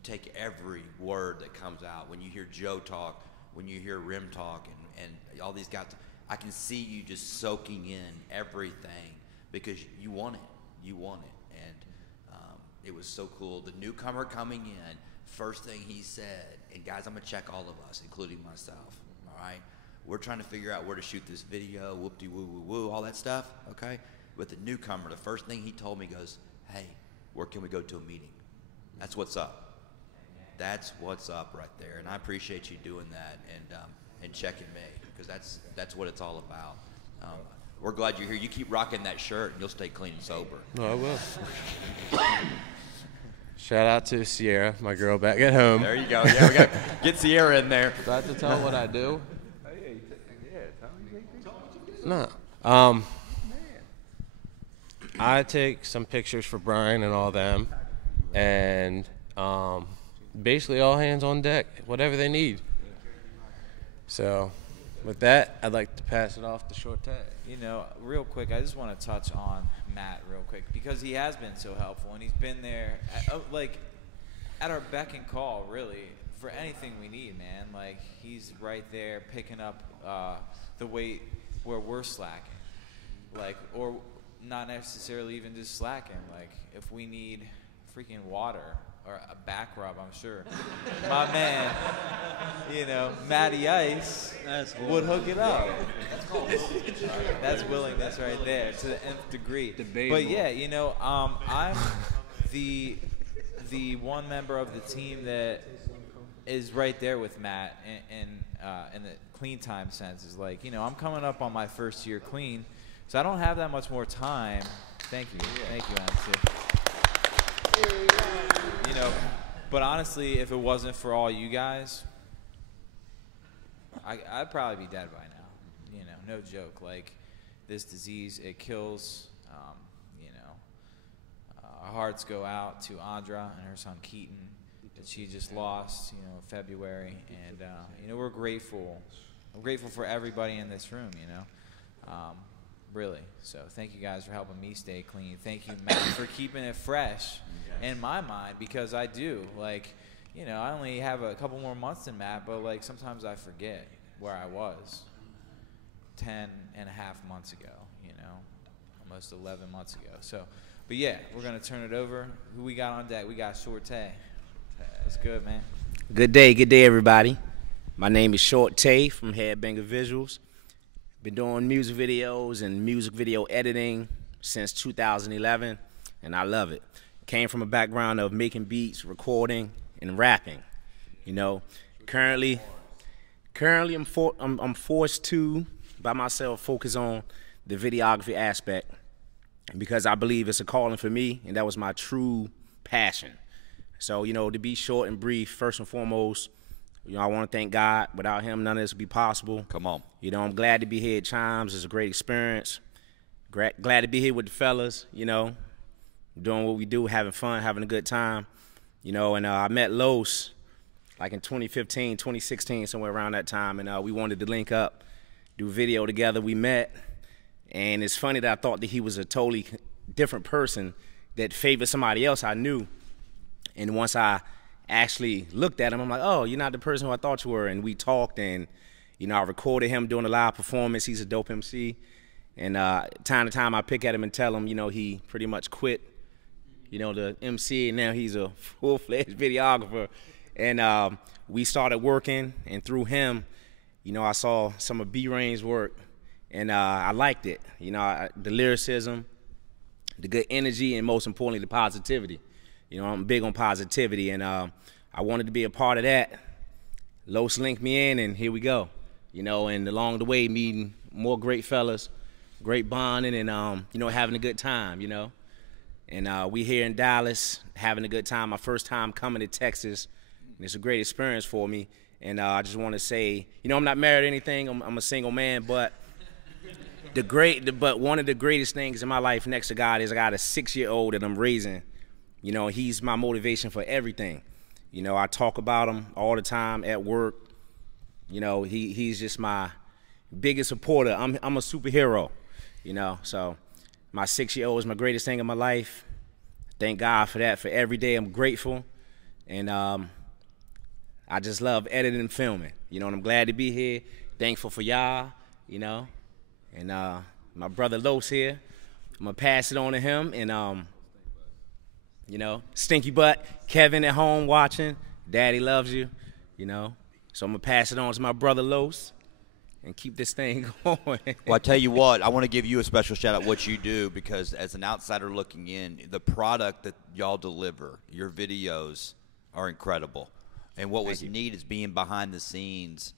take every word that comes out. When you hear Joe talk, when you hear Rem talk, and all these guys, I can see you just soaking in everything because you want it. You want it. And it was so cool. The newcomer coming in, first thing he said, and guys, I'm going to check all of us, including myself, all right? We're trying to figure out where to shoot this video, whoop-de-woo-woo-woo, all that stuff, okay? But the newcomer, the first thing he told me goes, hey, where can we go to a meeting? That's what's up. That's what's up right there. And I appreciate you doing that and checking me, because that's what it's all about. We're glad you're here. You keep rocking that shirt, and you'll stay clean and sober. No, I will. Shout out to Sierra, my girl back at home. There you go. Yeah, we got to get Sierra in there. Do I have to tell what I do? No. I take some pictures for Brian and all them, and basically all hands on deck, whatever they need. So with that, I'd like to pass it off to Short Tag. You know, real quick, I just want to touch on Matt real quick, because he has been so helpful, and he's been there at our beck and call, really, for anything we need, man. Like, he's right there picking up the weight where we're slacking, like, or not necessarily even just slacking. Like, if we need freaking water or a back rub, I'm sure my man, you know, Matty Ice would hook it up. That's willingness right there to the nth degree. Debatable. But yeah, you know, I'm the one member of the team that is right there with Matt in the clean time sense. Is like, you know, I'm coming up on my first year clean, so I don't have that much more time Thank you. Thank you, honestly. You know, but honestly, if it wasn't for all you guys, I'd probably be dead by now. You know, no joke. Like, this disease, it kills. You know, our hearts go out to Andra and her son Keaton that she just lost, you know, in February. And, you know, we're grateful. I'm grateful for everybody in this room, you know. Really. So thank you guys for helping me stay clean. Thank you, Matt, for keeping it fresh in my mind, because I do. Like, you know, I only have a couple more months than Matt, but, like, sometimes I forget where I was 10 and a half months ago, you know, almost 11 months ago. So, but yeah, we're going to turn it over. Who we got on deck? We got Short Tay. That's good, man. Good day, everybody. My name is Short Tay from Headbanger Visuals. Been doing music videos and music video editing since 2011, and I love it. Came from a background of making beats, recording, and rapping. You know, currently I'm forced to, by myself, focus on the videography aspect because I believe it's a calling for me, and that was my true passion. So, you know, to be short and brief, first and foremost, you know, I want to thank God. Without him, none of this would be possible. Come on. You know, I'm glad to be here at Chimes. It's a great experience. Glad to be here with the fellas, you know, doing what we do, having fun, having a good time. You know, and I met Los like in 2015, 2016, somewhere around that time, and we wanted to link up, do video together. We met, and it's funny that I thought that he was a totally different person that favored somebody else I knew. And once I actually looked at him, I'm like, oh, you're not the person who I thought you were. And we talked, and, you know, I recorded him doing a live performance. He's a dope MC. And time to time I pick at him and tell him, you know, he pretty much quit, you know, the MC, and now he's a full-fledged videographer. And we started working, and through him, you know, I saw some of B-Rain's work, and I liked it. You know, the lyricism, the good energy, and most importantly, the positivity. You know, I'm big on positivity, and I wanted to be a part of that. Los linked me in, and here we go. You know, and along the way, meeting more great fellas, great bonding, and, you know, having a good time, you know. And we here in Dallas having a good time. My first time coming to Texas, and it's a great experience for me. And I just want to say, you know, I'm not married or anything. I'm a single man, but one of the greatest things in my life next to God is I got a 6-year-old that I'm raising. You know, he's my motivation for everything. You know, I talk about him all the time at work. You know, he's just my biggest supporter. I'm a superhero, you know. So my 6-year-old is my greatest thing in my life. Thank God for that. For every day, I'm grateful. And I just love editing and filming. You know, and I'm glad to be here. Thankful for y'all, you know. And my brother Los here, I'm going to pass it on to him. And, you know, Stinky Butt, Kevin at home watching. Daddy loves you, you know. So I'm going to pass it on to my brother Los and keep this thing going. Well, I tell you what, I want to give you a special shout out what you do, because as an outsider looking in, the product that y'all deliver, your videos are incredible. And what was neat is being behind the scenes,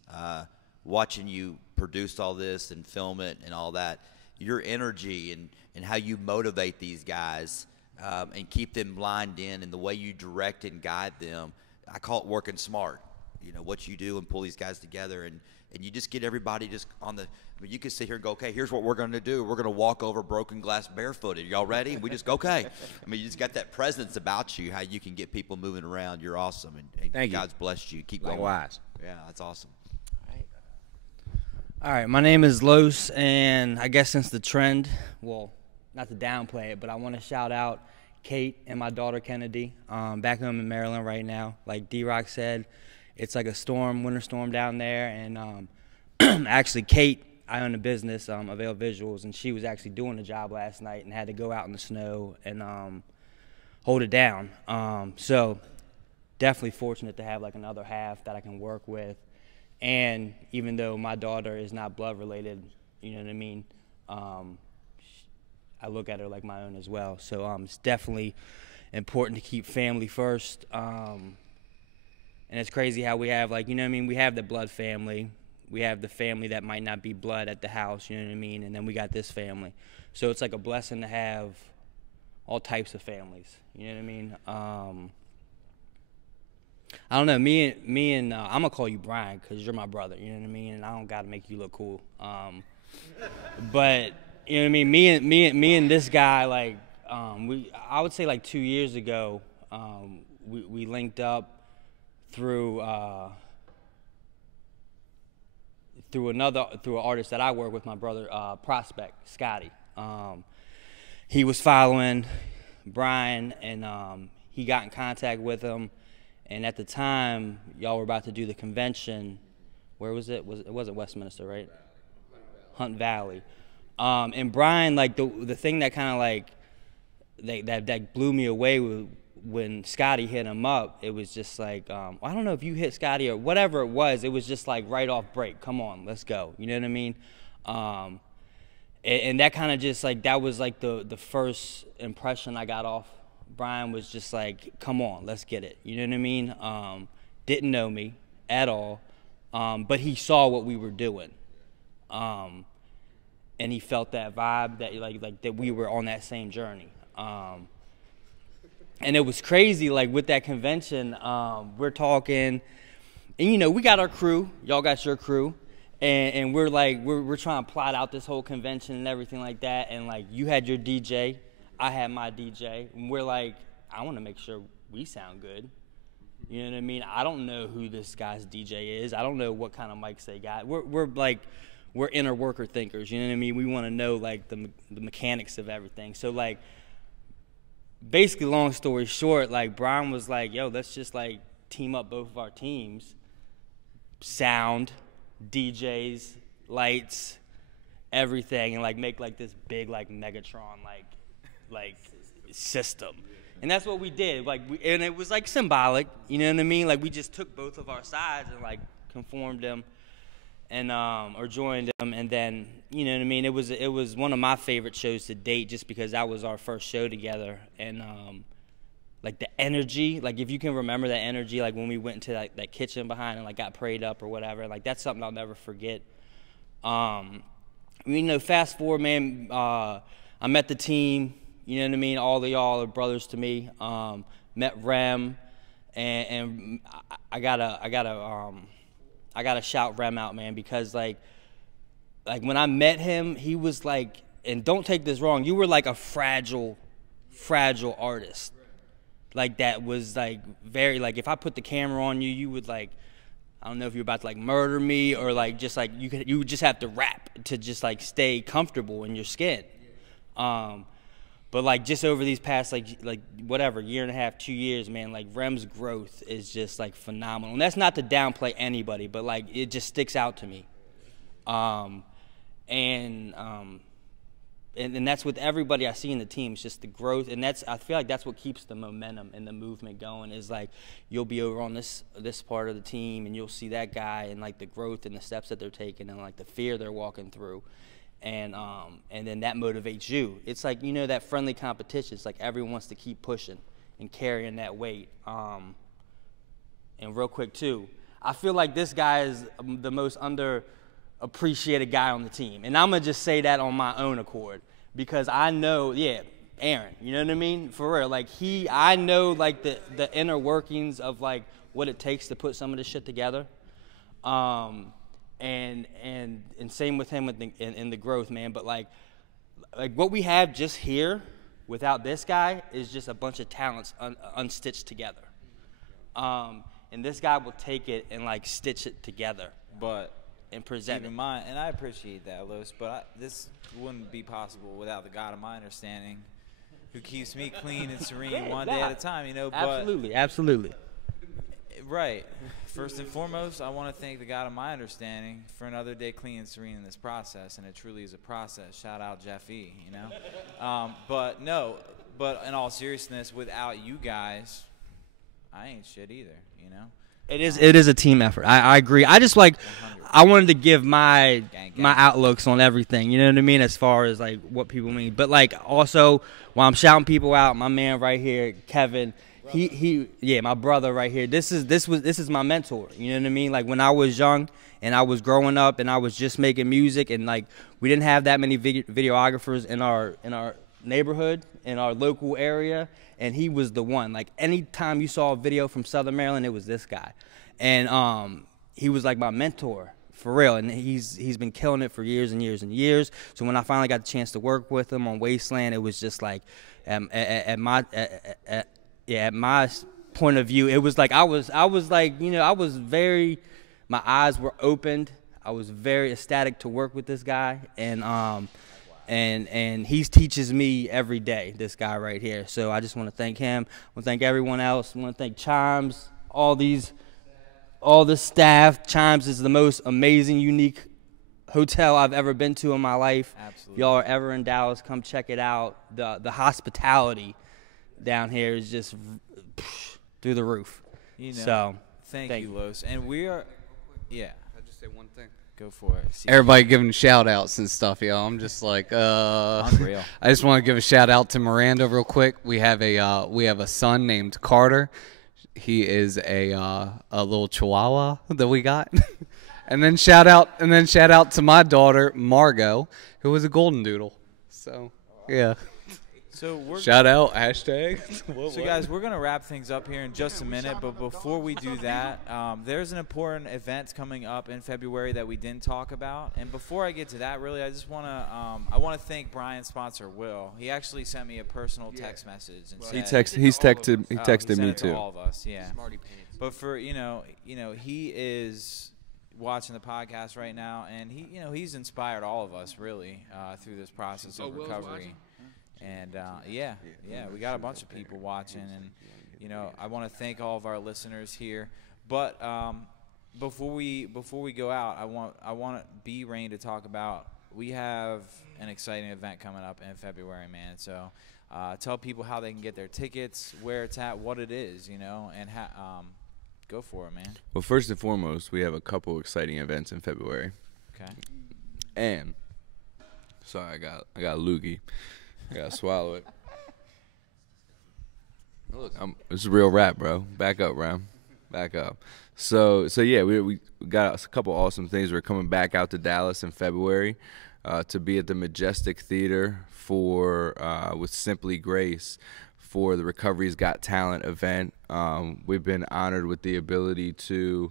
watching you produce all this and film it and all that. Your energy and how you motivate these guys and keep them lined in, and the way you direct and guide them. I call it working smart. You know, what you do and pull these guys together, and you just get everybody just on the, I mean, you can sit here and go, okay, here's what we're going to do. We're going to walk over broken glass barefooted. Y'all ready? And we just go, okay. I mean, you just got that presence about you, how you can get people moving around. You're awesome. And Thank you. God's blessed you. Keep going. Likewise. Yeah, that's awesome. All right, my name is Los, and I guess since the trend, well, not to downplay it, but I want to shout out Kate and my daughter Kennedy, back home in Maryland right now. Like D-Rock said, it's like a storm, winter storm down there, and actually Kate, I own a business, A.live Visuals, and she was actually doing the job last night and had to go out in the snow and hold it down. So definitely fortunate to have like another half that I can work with. And even though my daughter is not blood related, you know what I mean, I look at her like my own as well. So it's definitely important to keep family first. And it's crazy how we have, like, you know what I mean, we have the blood family. We have the family that might not be blood at the house, you know what I mean, and then we got this family. So it's like a blessing to have all types of families. You know what I mean? I don't know. Me and I'm gonna call you Brian because you're my brother. You know what I mean? And I don't gotta make you look cool. But you know what I mean? Me and this guy, like, I would say like 2 years ago, we linked up through an artist that I work with, my brother Prospect Scotty. He was following Brian, and he got in contact with him. And at the time, y'all were about to do the convention. Where was it? It wasn't Westminster, right? Hunt Valley. And Brian, like the thing that kind of like that blew me away when Scotty hit him up. It was just like, I don't know if you hit Scotty or whatever it was. It was just like right off break. Come on, let's go. You know what I mean? And that kind of just like, that was like the first impression I got off. Brian was just like, come on, let's get it. You know what I mean? Didn't know me at all, but he saw what we were doing. And he felt that vibe that like that we were on that same journey. And it was crazy, like with that convention, we're talking, and you know, we got our crew, y'all got your crew, and we're like, we're trying to plot out this whole convention and everything like that, and like you had your DJ, I had my DJ, and we're like, I want to make sure we sound good. You know what I mean? I don't know who this guy's DJ is. I don't know what kind of mics they got. We're inner worker thinkers. You know what I mean? We want to know like the mechanics of everything. So like, basically, long story short, like Brian was like, yo, let's just like team up both of our teams, sound, DJs, lights, everything, and like make like this big like Megatron like system. And that's what we did. Like, and it was like symbolic, you know what I mean? Like we just took both of our sides and like conformed them, and or joined them, and then you know what I mean. It was one of my favorite shows to date, just because that was our first show together, and like the energy, like if you can remember that energy, like when we went into like that kitchen behind and like got prayed up or whatever, like that's something I'll never forget. You know, fast forward, man, I met the team. You know what I mean? All of y'all are brothers to me. Met Rem, and I gotta shout Rem out, man, because like when I met him, he was like, and don't take this wrong, you were like a fragile artist. Like that was like very, like if I put the camera on you, you would like, I don't know if you're about to like murder me, or like just like you would just have to rap to just like stay comfortable in your skin. But like just over these past like whatever, year and a half, 2 years, man, like Rem's growth is just like phenomenal. And that's not to downplay anybody, but like it just sticks out to me. And that's with everybody I see in the team. It's just the growth, and I feel like that's what keeps the momentum and the movement going. Is like you'll be over on this part of the team, and you'll see that guy and like the growth and the steps that they're taking, and like the fear they're walking through. And then that motivates you. It's like, you know, that friendly competition. It's like everyone wants to keep pushing and carrying that weight. And real quick too, I feel like this guy is the most underappreciated guy on the team. And I'm gonna just say that on my own accord, because I know, yeah, Aaron, you know what I mean? For real, like I know like the inner workings of like what it takes to put some of this shit together. And same with him in the growth, man. But like what we have just here without this guy is just a bunch of talents unstitched together. And this guy will take it and like stitch it together, and present keep in mind, and I appreciate that, Los, but this wouldn't be possible without the God of my understanding, who keeps me clean and serene one day at a time. You know, absolutely. Right. First and foremost, I want to thank the God of my understanding for another day clean and serene in this process, and it truly is a process. Shout out Jeff E., you know? But in all seriousness, without you guys, I ain't shit either, you know? It is a team effort. I agree. I just like, 100%. I wanted to give my outlooks on everything, you know what I mean, as far as like what people mean. But like also, while I'm shouting people out, my man right here, Kevin, yeah, my brother right here. This is my mentor. You know what I mean? Like when I was young and I was growing up and I was just making music, and like we didn't have that many videographers in our neighborhood in our local area, and he was the one. Like, anytime you saw a video from Southern Maryland, it was this guy. And he was like my mentor, for real, and he's been killing it for years and years and years. So when I finally got the chance to work with him on Wasteland, it was just like, at my point of view, it was like I was like, you know, I was very, my eyes were opened. I was very ecstatic to work with this guy, and he teaches me every day, this guy right here. So I just want to thank him. I want to thank everyone else. I want to thank Chimes, all the staff. Chimes is the most amazing, unique hotel I've ever been to in my life. Absolutely. If y'all are ever in Dallas, come check it out. The hospitality down here is just through the roof. You know, so thank you, Los. And we are, yeah. I'll just say one thing. Go for it. Everybody giving shout outs and stuff, yo. I'm just like, Unreal. I just want to give a shout out to Miranda real quick. We have a son named Carter. He is a little Chihuahua that we got. and then shout out to my daughter Margot, who was a golden doodle. So yeah. So shout out hashtag. So guys, we're gonna wrap things up here in just a minute, but before we do that, there's an important event coming up in February that we didn't talk about. And before I get to that, really, I just wanna thank Brian's sponsor, Will. He actually sent me a personal text message and said, he texted me it to too. all of us, yeah. But for you know, he is watching the podcast right now, and he's inspired all of us really through this process of recovery. And yeah, we got a bunch of people watching, and I want to thank all of our listeners here. But before we go out, I want B Rain to talk about. We have an exciting event coming up in February, man. So tell people how they can get their tickets, where it's at, what it is, and go for it, man. Well, first and foremost, we have a couple exciting events in February. Okay. And sorry, I got a loogie. I gotta swallow it. Look, this is real rap, bro. Back up, Ram. Back up. So yeah, we got a couple awesome things. We're coming back out to Dallas in February to be at the Majestic Theater with Simply Grace for the Recovery's Got Talent event. We've been honored with the ability to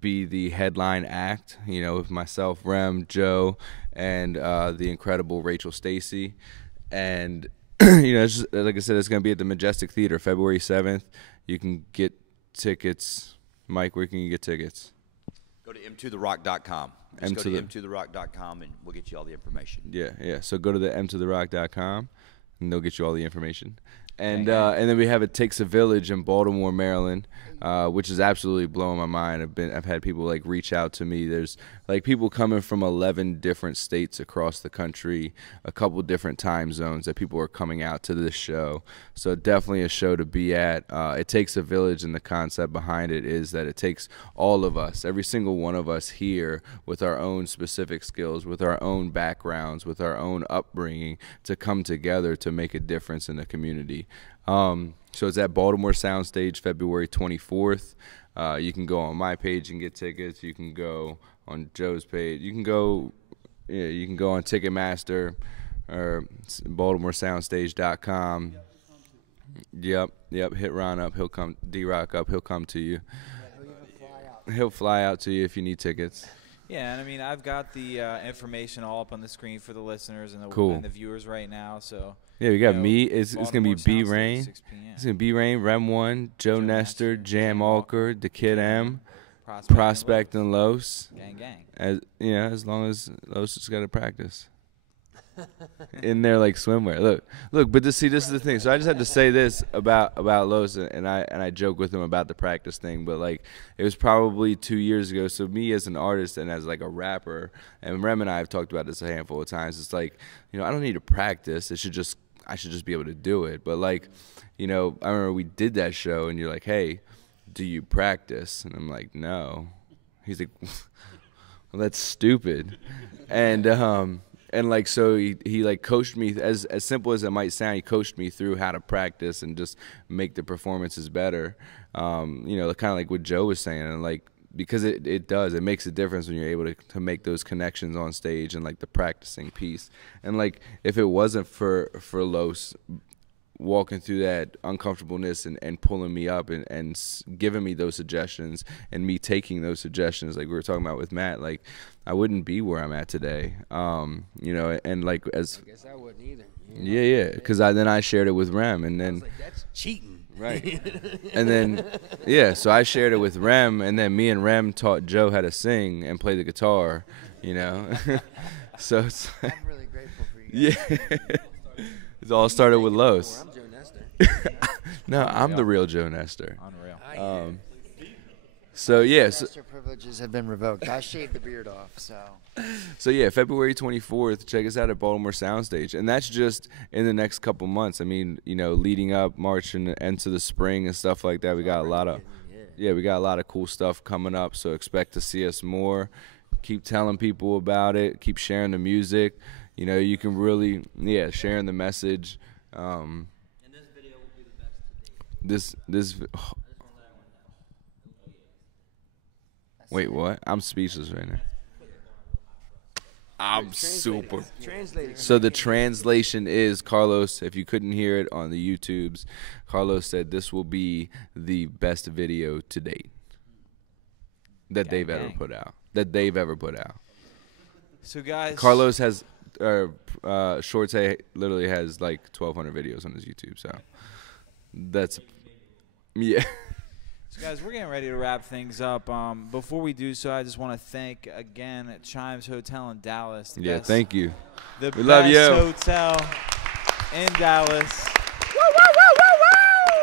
be the headline act, with myself, Rem, Joe, and the incredible Rachel Stacy. And it's just, like I said, it's going to be at the Majestic Theater, February 7th. You can get tickets. Mike, where can you get tickets? Go to mtotherock.com. Just go to mtotherock.com, and we'll get you all the information. Yeah. So go to the mtotherock.com, and they'll get you all the information. And then we have It Takes a Village in Baltimore, Maryland, which is absolutely blowing my mind. I've had people reach out to me. There's people coming from 11 different states across the country, a couple different time zones that people are coming out to this show. So definitely a show to be at. It takes a village, and the concept behind it is that it takes all of us, every single one of us here, with our own specific skills, with our own backgrounds, with our own upbringing, to come together to make a difference in the community. So it's at Baltimore Soundstage, February 24th. You can go on my page and get tickets. You can go on Joe's page. You can go on Ticketmaster or BaltimoreSoundstage.com. Yep. Hit Ron up. He'll come. D-Rock up. He'll come to you. He'll fly out to you if you need tickets. Yeah, and I mean, I've got the information all up on the screen for the listeners and the viewers right now. So yeah, we got me. It's gonna be B Rain. It's gonna be B Rain, Rem One, Joe Nestor, Jam Alker, The Kid M, Prospect and Los. Gang. As long as Los has got to practice. In there like swimwear. Look. But this is the thing. So I just had to say this about Los, and I joke with him about the practice thing. But it was probably 2 years ago. So me as an artist and as a rapper, and Rem and I have talked about this a handful of times. It's I don't need to practice. I should just be able to do it. But I remember we did that show, and you're like, hey, do you practice? And I'm like, no. He's like, well, that's stupid. And so he coached me, as simple as it might sound, he coached me through how to practice and just make the performances better. Kind of like what Joe was saying, and because it does. It makes a difference when you're able to make those connections on stage and like the practicing piece. And like if it wasn't for Los walking through that uncomfortableness and pulling me up and giving me those suggestions and me taking those suggestions, like we were talking about with Matt, like I wouldn't be where I'm at today. You know, and like as I guess I wouldn't either. yeah, because then I shared it with Rem, and then I was like, that's cheating. Right. And then, yeah, so I shared it with Rem, and then me and Rem taught Joe how to sing and play the guitar, you know. So it's like, I'm really grateful for you guys. yeah. It all started with Los. I'm Joe Nestor. No, I'm the real Joe Nestor. Unreal. So, yeah. So, Nestor privileges have been revoked. I shaved the beard off, so. So yeah, February 24th, check us out at Baltimore Soundstage, and that's just in the next couple months. I mean, you know, leading up March and into the spring and stuff like that. We got a lot of, we got a lot of cool stuff coming up. So expect to see us more. Keep telling people about it. Keep sharing the music. You know, you can really, sharing the message. And this video will be the best to date. This. Wait, what? I'm speechless right now. I'm super. So the translation is, Carlos, if you couldn't hear it on the YouTubes, Carlos said this will be the best video to date that they've ever put out. So guys, Carlos has, Shorte literally has like 1,200 videos on his YouTube. So that's, yeah. So guys, we're getting ready to wrap things up. Before we do so, I just want to thank again Chimes Hotel in Dallas. Thank you. The We love best you. hotel in Dallas.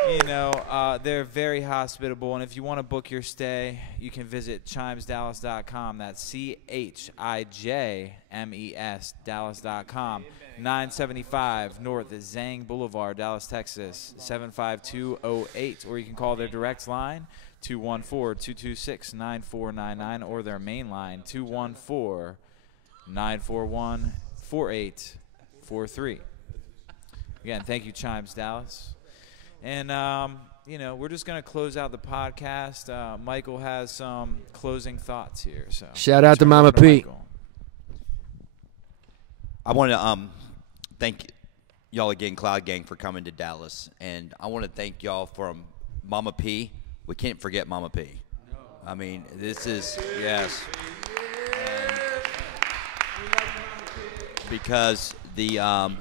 You know, they're very hospitable, and if you want to book your stay, you can visit chimesdallas.com. That's CHIJMES Dallas.com. 975 North Zang Boulevard, Dallas, Texas, 75208. Or you can call their direct line, 214-226-9499, or their main line, 214-941-4843. Again, thank you, Chimes Dallas. And, you know, we're just going to close out the podcast. Michael has some closing thoughts here. So Shout out to Mama P. I want to thank y'all again, Cloudgang, for coming to Dallas. And I want to thank y'all from Mama P. We can't forget Mama P. No. I mean, this is, yes. Because the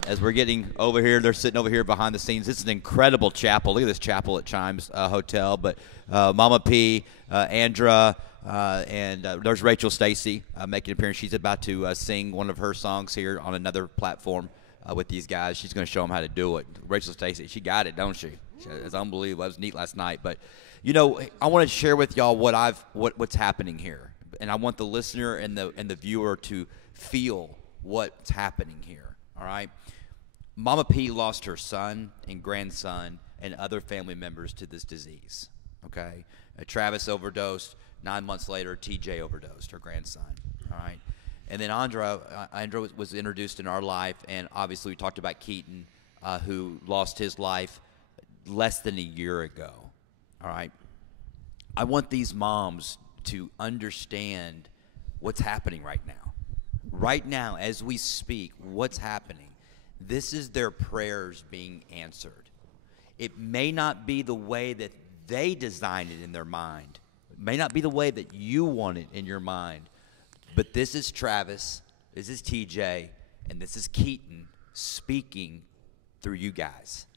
as we're getting over here, they're sitting over here behind the scenes. It's an incredible chapel. Look at this chapel at Chimes Hotel. But Mama P, Andra, and there's Rachel Stacy making an appearance. She's about to sing one of her songs here on another platform with these guys. She's going to show them how to do it. Rachel Stacy, she got it, don't she? It's unbelievable. It was neat last night. But, you know, I want to share with y'all what's happening here. And I want the listener and the viewer to feel what's happening here, all right? Mama P lost her son and grandson and other family members to this disease, okay? Travis overdosed. 9 months later, TJ overdosed, her grandson, all right? And then Andra was introduced in our life, and obviously we talked about Keaton, who lost his life less than a year ago, all right? I want these moms to understand what's happening right now. Right now, as we speak, what's happening? This is their prayers being answered. It may not be the way that they designed it in their mind. It may not be the way that you want it in your mind. But this is Travis, this is TJ, and this is Keaton speaking through you guys.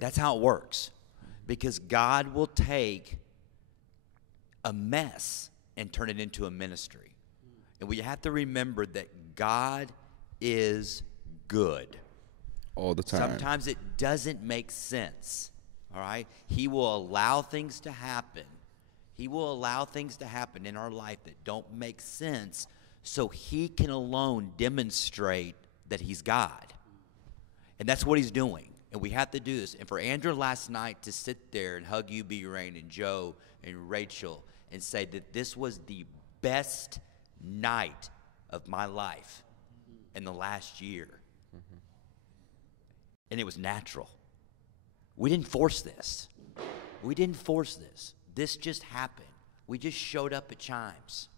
That's how it works. Because God will take a mess and turn it into a ministry. And we have to remember that God is good. All the time. Sometimes it doesn't make sense, all right? He will allow things to happen. He will allow things to happen in our life that don't make sense so he can alone demonstrate that he's God. And that's what he's doing. And we have to do this. And for Andrew last night to sit there and hug you, B. Rain, and Joe and Rachel and say that this was the best night of my life in the last year. And it was natural. We didn't force this. We didn't force this. This just happened. We just showed up at Chimes,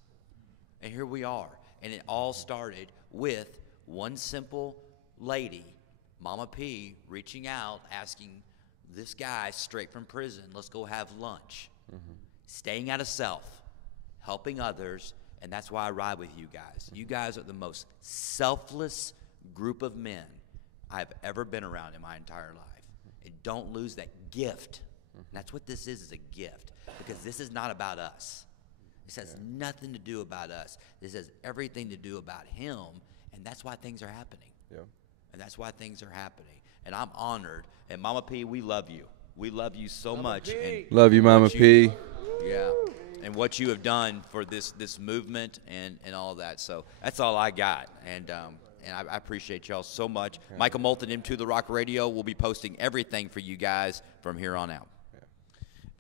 and here we are. And it all started with one simple lady, Mama P, reaching out, asking this guy straight from prison, let's go have lunch. Staying out of self, helping others, and that's why I ride with you guys. You guys are the most selfless group of men I've ever been around in my entire life. And don't lose that gift. That's what this is a gift, because this is not about us. This has nothing to do about us. This has everything to do about him, and that's why things are happening. And that's why things are happening. And I'm honored. And Mama P, we love you. We love you so much. And love you, Mama P. Yeah. And what you have done for this movement and all that. So that's all I got. And I appreciate y'all so much. Michael Moulton, M2 The Rock Radio, will be posting everything for you guys from here on out.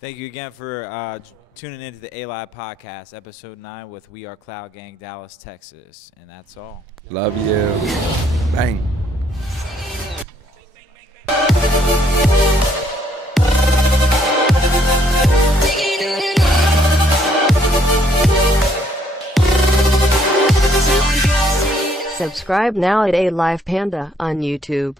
Thank you again for tuning into the A.live podcast, episode 9 with We Are Cloudgang, Dallas, Texas. And that's all. Love you. Bang. Subscribe now at A.live Panda on YouTube.